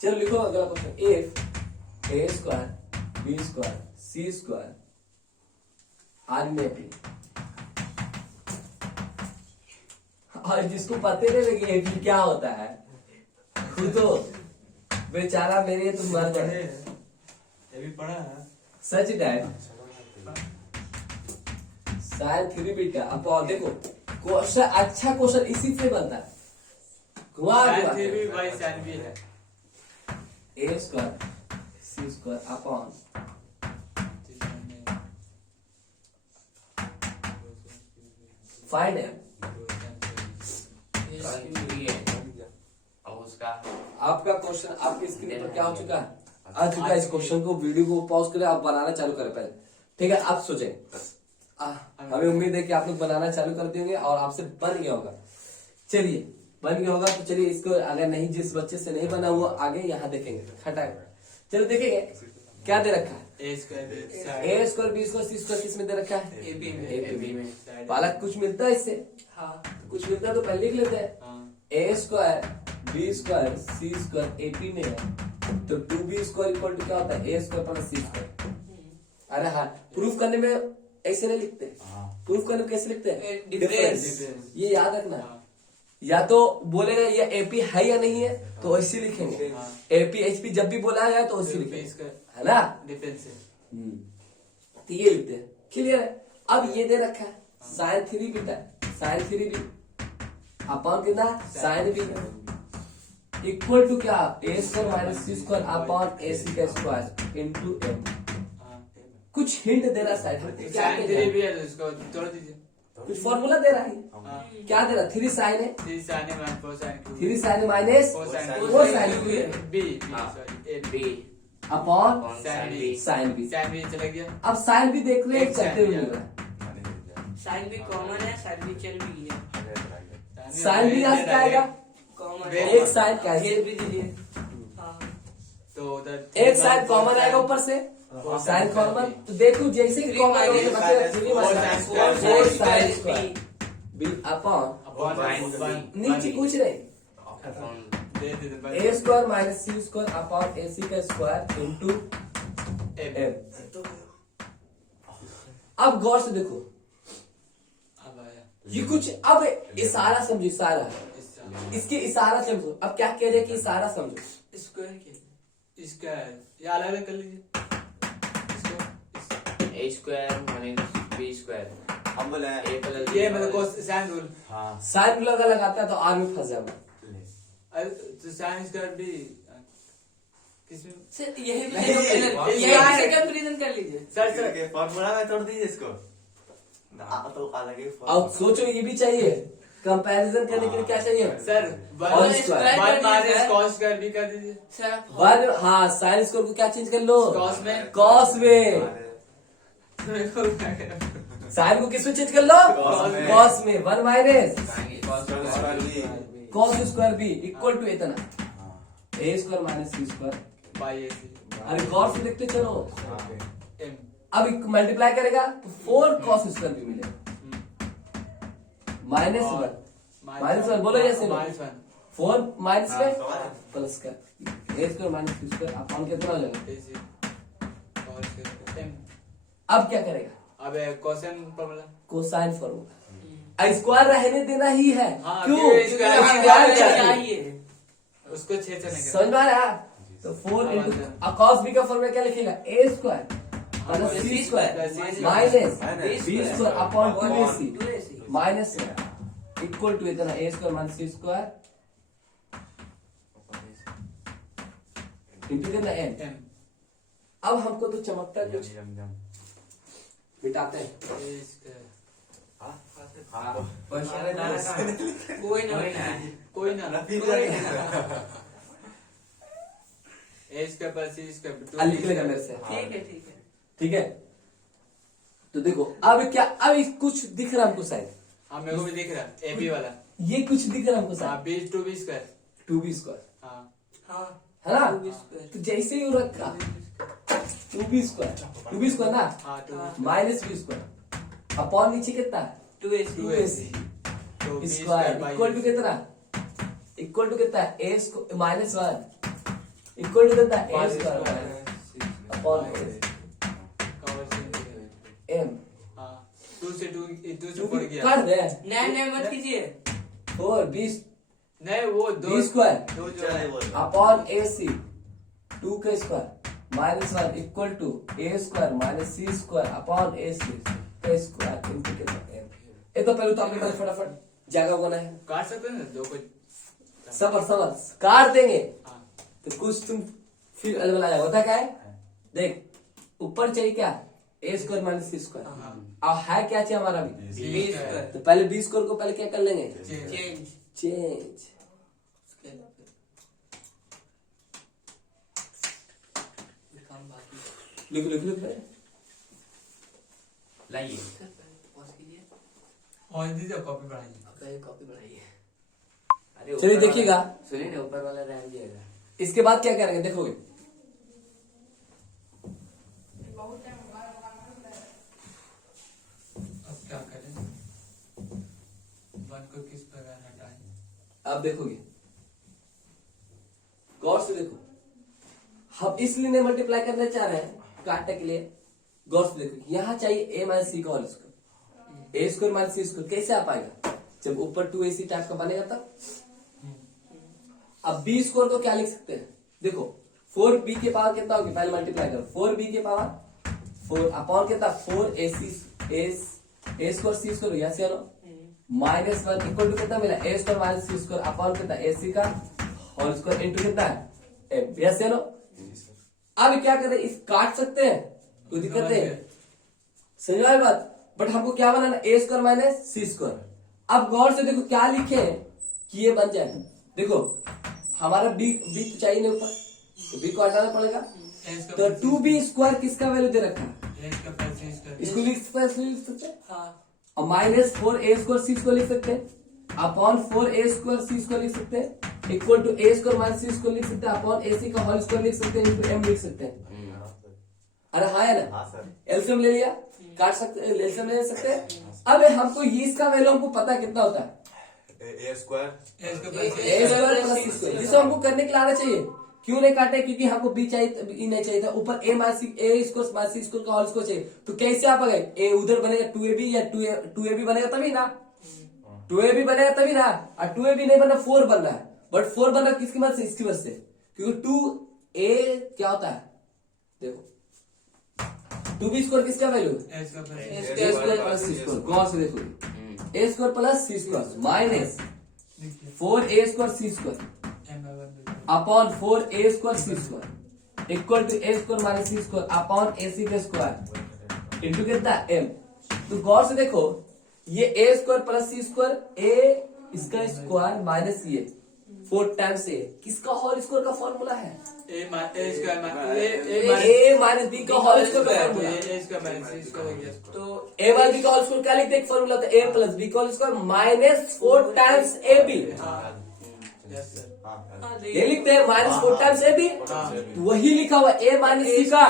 चलो लिखो अगला question. If A square B square C square are में पी, और जिसको पता नहीं लगे एपी क्या होता है खुद तो बेचारा मेरे तुम मर पढ़े गए। हैं। ये भी पढ़ा है। सच डैड साइन 3 बीटा। अब और देखो क्वेश्चन, अच्छा क्वेश्चन इसी से बनता है। घुमा साइन घुमा थ्री भी बाई साइन भी है। A square C square upon find M. और उसका आपका क्वेश्चन आपकी स्क्रीन पर क्या हो चुका है? आ चुका है। इस क्वेश्चन को वीडियो को पॉज करें, आप बनाना चालू करें पहले, ठीक है? आप सोचें, हमें उम्मीद है कि आप लोग बनाना चालू कर देंगे और आपसे बन गया होगा। चलिए बन गया होगा तो चलिए इसको, अगर नहीं जिस बच्चे से नहीं बना हुआ आगे यहाँ देखेंगे, हटाए। चलो देखेंगे क्या दे रखा है। A square A square B square C square किस में दे रखा है? AB में। AB में। बालक कुछ मिलता है इससे? हाँ कुछ मिलता है तो पहले लिख लेते हैं। ए square B square C square AP में है, तो 2b स्क्वायर इक्वल टू क्या होता है? A square plus C square. अरे हाँ, प्रूफ करने में ऐसे नहीं लिखते, प्रूफ करने में कैसे लिखते हैं? डिफरेंस। डिफरेंस। ये याद रखना। या तो बोलेगा ये एपी है या नहीं है तो ऐसे लिखेंगे। एपी एचपी जब भी बोला जाए तो ऐसे लिखेंगे, है ना? डिफरेंस है। तो ये लिखते हैं। क्लियर है? अब ये दे रखा है sine 3 beta, sine 3b upon कितना? साइन बी इक्वल टू क्या? A square minus C square upon A C का स्क्वायर इनटू एम। कुछ हिंट दे रहा है, क्या साइन दे रहा थ्री है? भी है तो इसको तोड़ दीजिए। कुछ फॉर्मूला दे रहा है। क्या दे रहा है? 3 साइन है, 3 साइन है minus 4 sine cube. 3 sine minus 4 sine 4 sine cube B हाँ। Sorry A B upon sine B sine B. Sine B चला गया। अब साइन भी देख ले, एक चलते हुए sin मिल रहा है। साइन भी कॉमन है, साइन भी चल भी है। साइन भी आज क्या आएगा? कॉमन एक साइन कैंसिल, भी दीजिए। हाँ तो उधर एक साइन कॉमन आएगा ऊपर से, साइन कॉमन। तो देखो जैसे ही कॉमन आएगा तो बचेगा 3 minus 4 sine square B upon नीचे कुछ नहीं, दे दे A square minus C square upon A C का स्क्वायर इनटू एम। अब गौर से देखो, अब आया ये कुछ, अब इशारा समझो, इशारा इसके इशारा समझो। अब क्या कह रहे हैं कि इशारा समझो। स्क्वायर के इसका ये अलग अलग कर लीजिए इसको। ए स्क्वायर माइनस बी स्क्वायर हम बोले ए प्लस ये मतलब साइन रूल। हाँ साइन लगा लगाता है तो आर में फंस जाएगा। अरे तो साइन स्क्वायर भी किसमें? सर यही नहीं, यही कंपैरिजन कर लीजिए। सर सर के फॉर्मूला में तोड़ दीजिए इसको ना, तो अलग ही अब सोचो ये भी चाहिए, कंपैरिजन करने के लिए क्या चाहिए? सर और square. One minus cos square भी कर दीजिए। सर आप वन, हाँ साइन स्क्वायर को क्या चेंज कर लो? कॉस में। कॉस में। साइन को किस में चेंज कर लो? कॉस में। कॉस में। 1 minus square cos square B equal to इतना A square minus C square. By A C अरे गौर से देखते चलो। एम। अब मल्टीप्लाई करेगा तो 4 कॉस स्क्वायर भी मिलेगा माइनस 1 माइनस 1 बोलो जैसे माइनस 1 4 माइनस हाँ, में प्लस का ए square minus C square upon कितना हो जाएगा? ए सी कॉस स्क्वायर एम। अब क्या करेगा? अब cosine formula. Cosine formula. Square रहने देना ही है। हाँ, क्यों? क्यों? क्योंकि स्क्वायर स्क्वायर चाहिए। चाहिए। उसको 6 से नहीं समझ में आ रहा है? तो 4 इंटू कॉस बी का फॉर्मूला क्या लिखेगा? A square plus C square minus B square upon 2ac minus equal to इतना A square minus C square into कितना एम। एम। अब हमको तो चमकता कुछ मिटाते हैं। ए स्क्वायर कोई ना कोई ना ए स्क्वायर प्लस सी स्क्वायर लिख लेगा मेरे से। ठीक है ठीक है। ठीक है, तो देखो अब क्या, अब कुछ दिख रहा है हमको शायद। हाँ मेरे को भी दिख रहा है ए बी वाला। ये कुछ दिख रहा है हमको हाँ शायद। B two B square. 2b square हाँ हाँ है ना? 2b square. तो जैसे ही वो रखा 2b स्क्वायर ना हाँ two minus B square upon नीचे कितना है? 2ac 2ac तो b square by equal to कितना कितना a माइनस 1 इक्वल टू कितना a स्क्वायर अपॉन m हाँ 2 से 2 बढ़ गया कर दे नहीं मत कीजिए 4 20 नहीं वो b स्क्वायर दो जो अपॉन ac 2 का square minus 1 equal to a square minus c square upon ac का स्क्वायर इनटू कितना m ये तो पहले तो आपके पास फटाफट जगह होना है काट सकते हैं ना दो को सबर काट देंगे हाँ तो कुछ तुम फिर अलग अलग होता क्या है देख ऊपर चाहिए क्या a square minus C square हाँ और है क्या चाहिए हमारा भी b स्क्वायर तो पहले b स्क्वायर को पहले क्या कर लेंगे चेंज चेंज काम बाकी लिख लिख लिख लाइए पॉज कीजिए और दीजिए कॉपी बढ़ाइए आपका कॉपी बनाइए अरे चलिए ऊपर देखिएगा। वाला- सुनिए ना ऊपर वाला रहने दिएगा। इसके बाद क्या करेंगे देखोगे अब क्या करें वन को किस प्रकार हटाएं अब देखोगे गौर से देखो हम इसलिए नहीं मल्टीप्लाई करना चाह रहे हैं काटने के लिए गौर से देखो यहाँ चाहिए a माइनस सी का whole square a square minus C square कैसे आ पाएगा जब ऊपर 2ac टाइप का बनेगा तब अब b स्क्वायर को क्या लिख सकते हैं देखो 4b के पावर कितना होगी पहले मल्टीप्लाई करो 4b के पावर 4 अपॉन कितना 4ac a square c square यहाँ से आनो माइनस 1 इक्वल टू कितना मिला a square minus C square upon कितना ac का होल स्क्वायर इनटू कितना है m यहाँ से आनो अब क्या करें इस काट सकते हैं कोई दिक्कत है समझ में बात बट हमको क्या बनाना a square minus C square अब गौर से देखो क्या लिखे कि ये बन जाए देखो हमारा b तो चाहिए नहीं ऊपर तो b को हटाना पड़ेगा तो 2b स्क्वायर किसका वैल्यू दे रखा है इसको लिख सकते हैं हाँ और minus 4a square C square लिख सकते हैं upon 4a square C square लिख सकते हैं equal to a square minus C square लिख सकते हैं अपॉन ac का होल स्क्वायर लिख सकते हैं इनटू m लिख सकते हैं अरे हाँ है ना हाँ सर एलसीएम ले लिया काट सकते एलसीएम ले सकते हैं अब हमको ये इसका वैल्यू हमको पता कितना होता है A square a square plus c square जिसको हमको करने के लिए आना चाहिए क्यों नहीं काटे क्योंकि हमको b चाहिए b नहीं चाहिए था ऊपर a minus a square minus c square का होल स्क्वायर चाहिए तो कैसे आ पाएगा a उधर बनेगा 2ab या 2ab बनेगा तभी ना 2ab बनेगा तभी ना और 2ab नहीं बनना 4 बन रहा है बट 4 बन रहा है किसकी मदद से इसकी वजह से क्योंकि 2a क्या होता है देखो 2b स्क्वायर किसका value a square plus c square गौर से देखो a square plus c square minus 4a square c square upon 4a square c square equal to a square minus c square upon ac का square into कितना m तो गौर से देखो ये a square plus c square a इसका square minus ये 4 times a किसका होल स्क्वायर का फॉर्मूला है a माइनस b का होल स्क्वायर का फॉर्मूला तो a माइनस b का होल स्क्वायर क्या लिखते हैं एक फॉर्मूला होता है a प्लस b का whole square minus 4 times ab हाँ ये लिखते हैं माइनस 4 टाइम्स ab तो वही लिखा हुआ a माइनस c का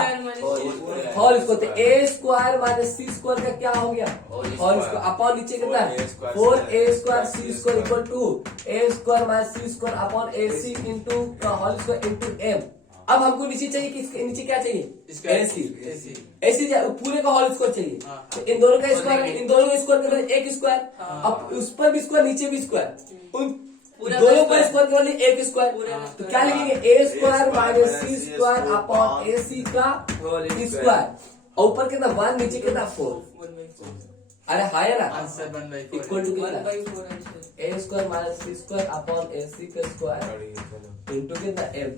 होल स्क्वायर तो a square minus c square का क्या हो गया होल स्क्वायर अपॉन नीचे कितना है 4a square c square equal to a square minus c square upon ac into whole square into m अब हमको नीचे चाहिए कि नीचे क्या चाहिए ac पूरे का होल स्क्वायर चाहिए तो इन दोनों का स्क्वायर इन दोनों का स्क्वायर करना एक स्क्वायर अब उस पर भी स्क्वायर नीचे भी स्क्वायर उन दोनों पर स्क्वायर करने एक स्क्वायर तो क्या लिखेंगे a square minus c square upon ac का स्क्वायर और ऊपर कितना 1 नीचे कितना 4 अरे हाँ है ना आंसर 1/4 इक्वल टू कितना 1/4 a square minus c square upon ac का स्क्वायर इनटू कितना m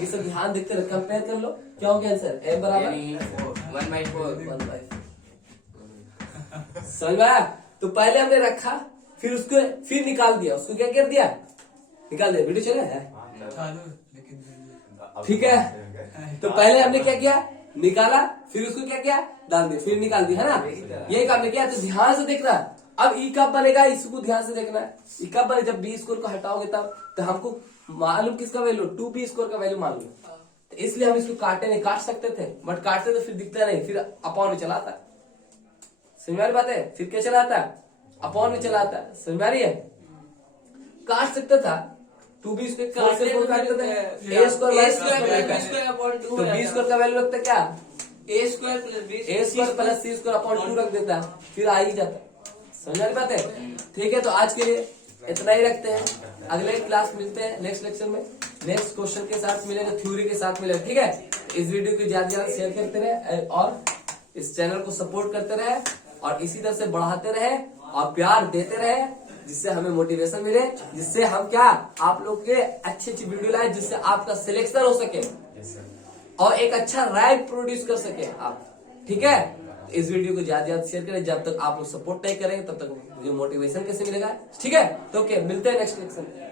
ये सब ध्यान देखते रहे कंपेयर कर लो क्या हो गया आंसर m बराबर 1/4 समझ में आया तो पहले हमने रखा फिर उसको फिर निकाल दिया उसको क्या कर दिया निकाल दिया वीडियो चले है ठीक है तो पहले हमने क्या किया निकाला फिर उसको क्या किया डाल दिया फिर निकाल दिया है ना यही काम किया तो ध्यान से देखना अब ई कब बनेगा इसको ध्यान से देखना ई कब बने जब बी स्कोर को हटाओगे तब तो हमको मालूम किसका वैल्यू 2b स्कोर का वैल्यू मालूम तो इसलिए हम इसको काटे नहीं काट सकते थे बट काटते तो फिर दिखता नहीं फिर अपॉन में चलाता समझ वाली बात है फिर क्या चलाता अपॉन में चला आता है, समझ में आ रही है? काट सकता था, 2b स्क्वायर 4 से 4 काटता था, a square y square upon two तो b स्क्वायर का वैल्यू रखता क्या, A square plus B a square plus c square upon 2 रख देता, फिर आ ही जाता। समझ में आ रही बात है? ठीक है, तो आज के लिए इतना ही रखते हैं, अगले क्लास मिलते हैं नेक्स्ट लेक्चर में, नेक्स्ट क्वेश्चन के साथ मिलेगा, थ्योरी के साथ मिलेगा। ठीक है, इस वीडियो को ज्यादा ज्यादा शेयर करते रहे और इस चैनल को सपोर्ट करते रहे और इसी तरह से बढ़ाते रहे और प्यार देते रहे, जिससे हमें मोटिवेशन मिले, जिससे हम क्या आप लोग के अच्छी अच्छी वीडियो लाए, जिससे आपका सिलेक्शन हो सके और एक अच्छा रैंक प्रोड्यूस कर सके आप। ठीक है, इस वीडियो को ज्यादा ज्यादा शेयर करें, जब तक आप लोग सपोर्ट नहीं करेंगे तब तक मुझे मोटिवेशन कैसे मिलेगा। ठीक है, तो ओके, मिलते हैं नेक्स्ट लेक्चर में।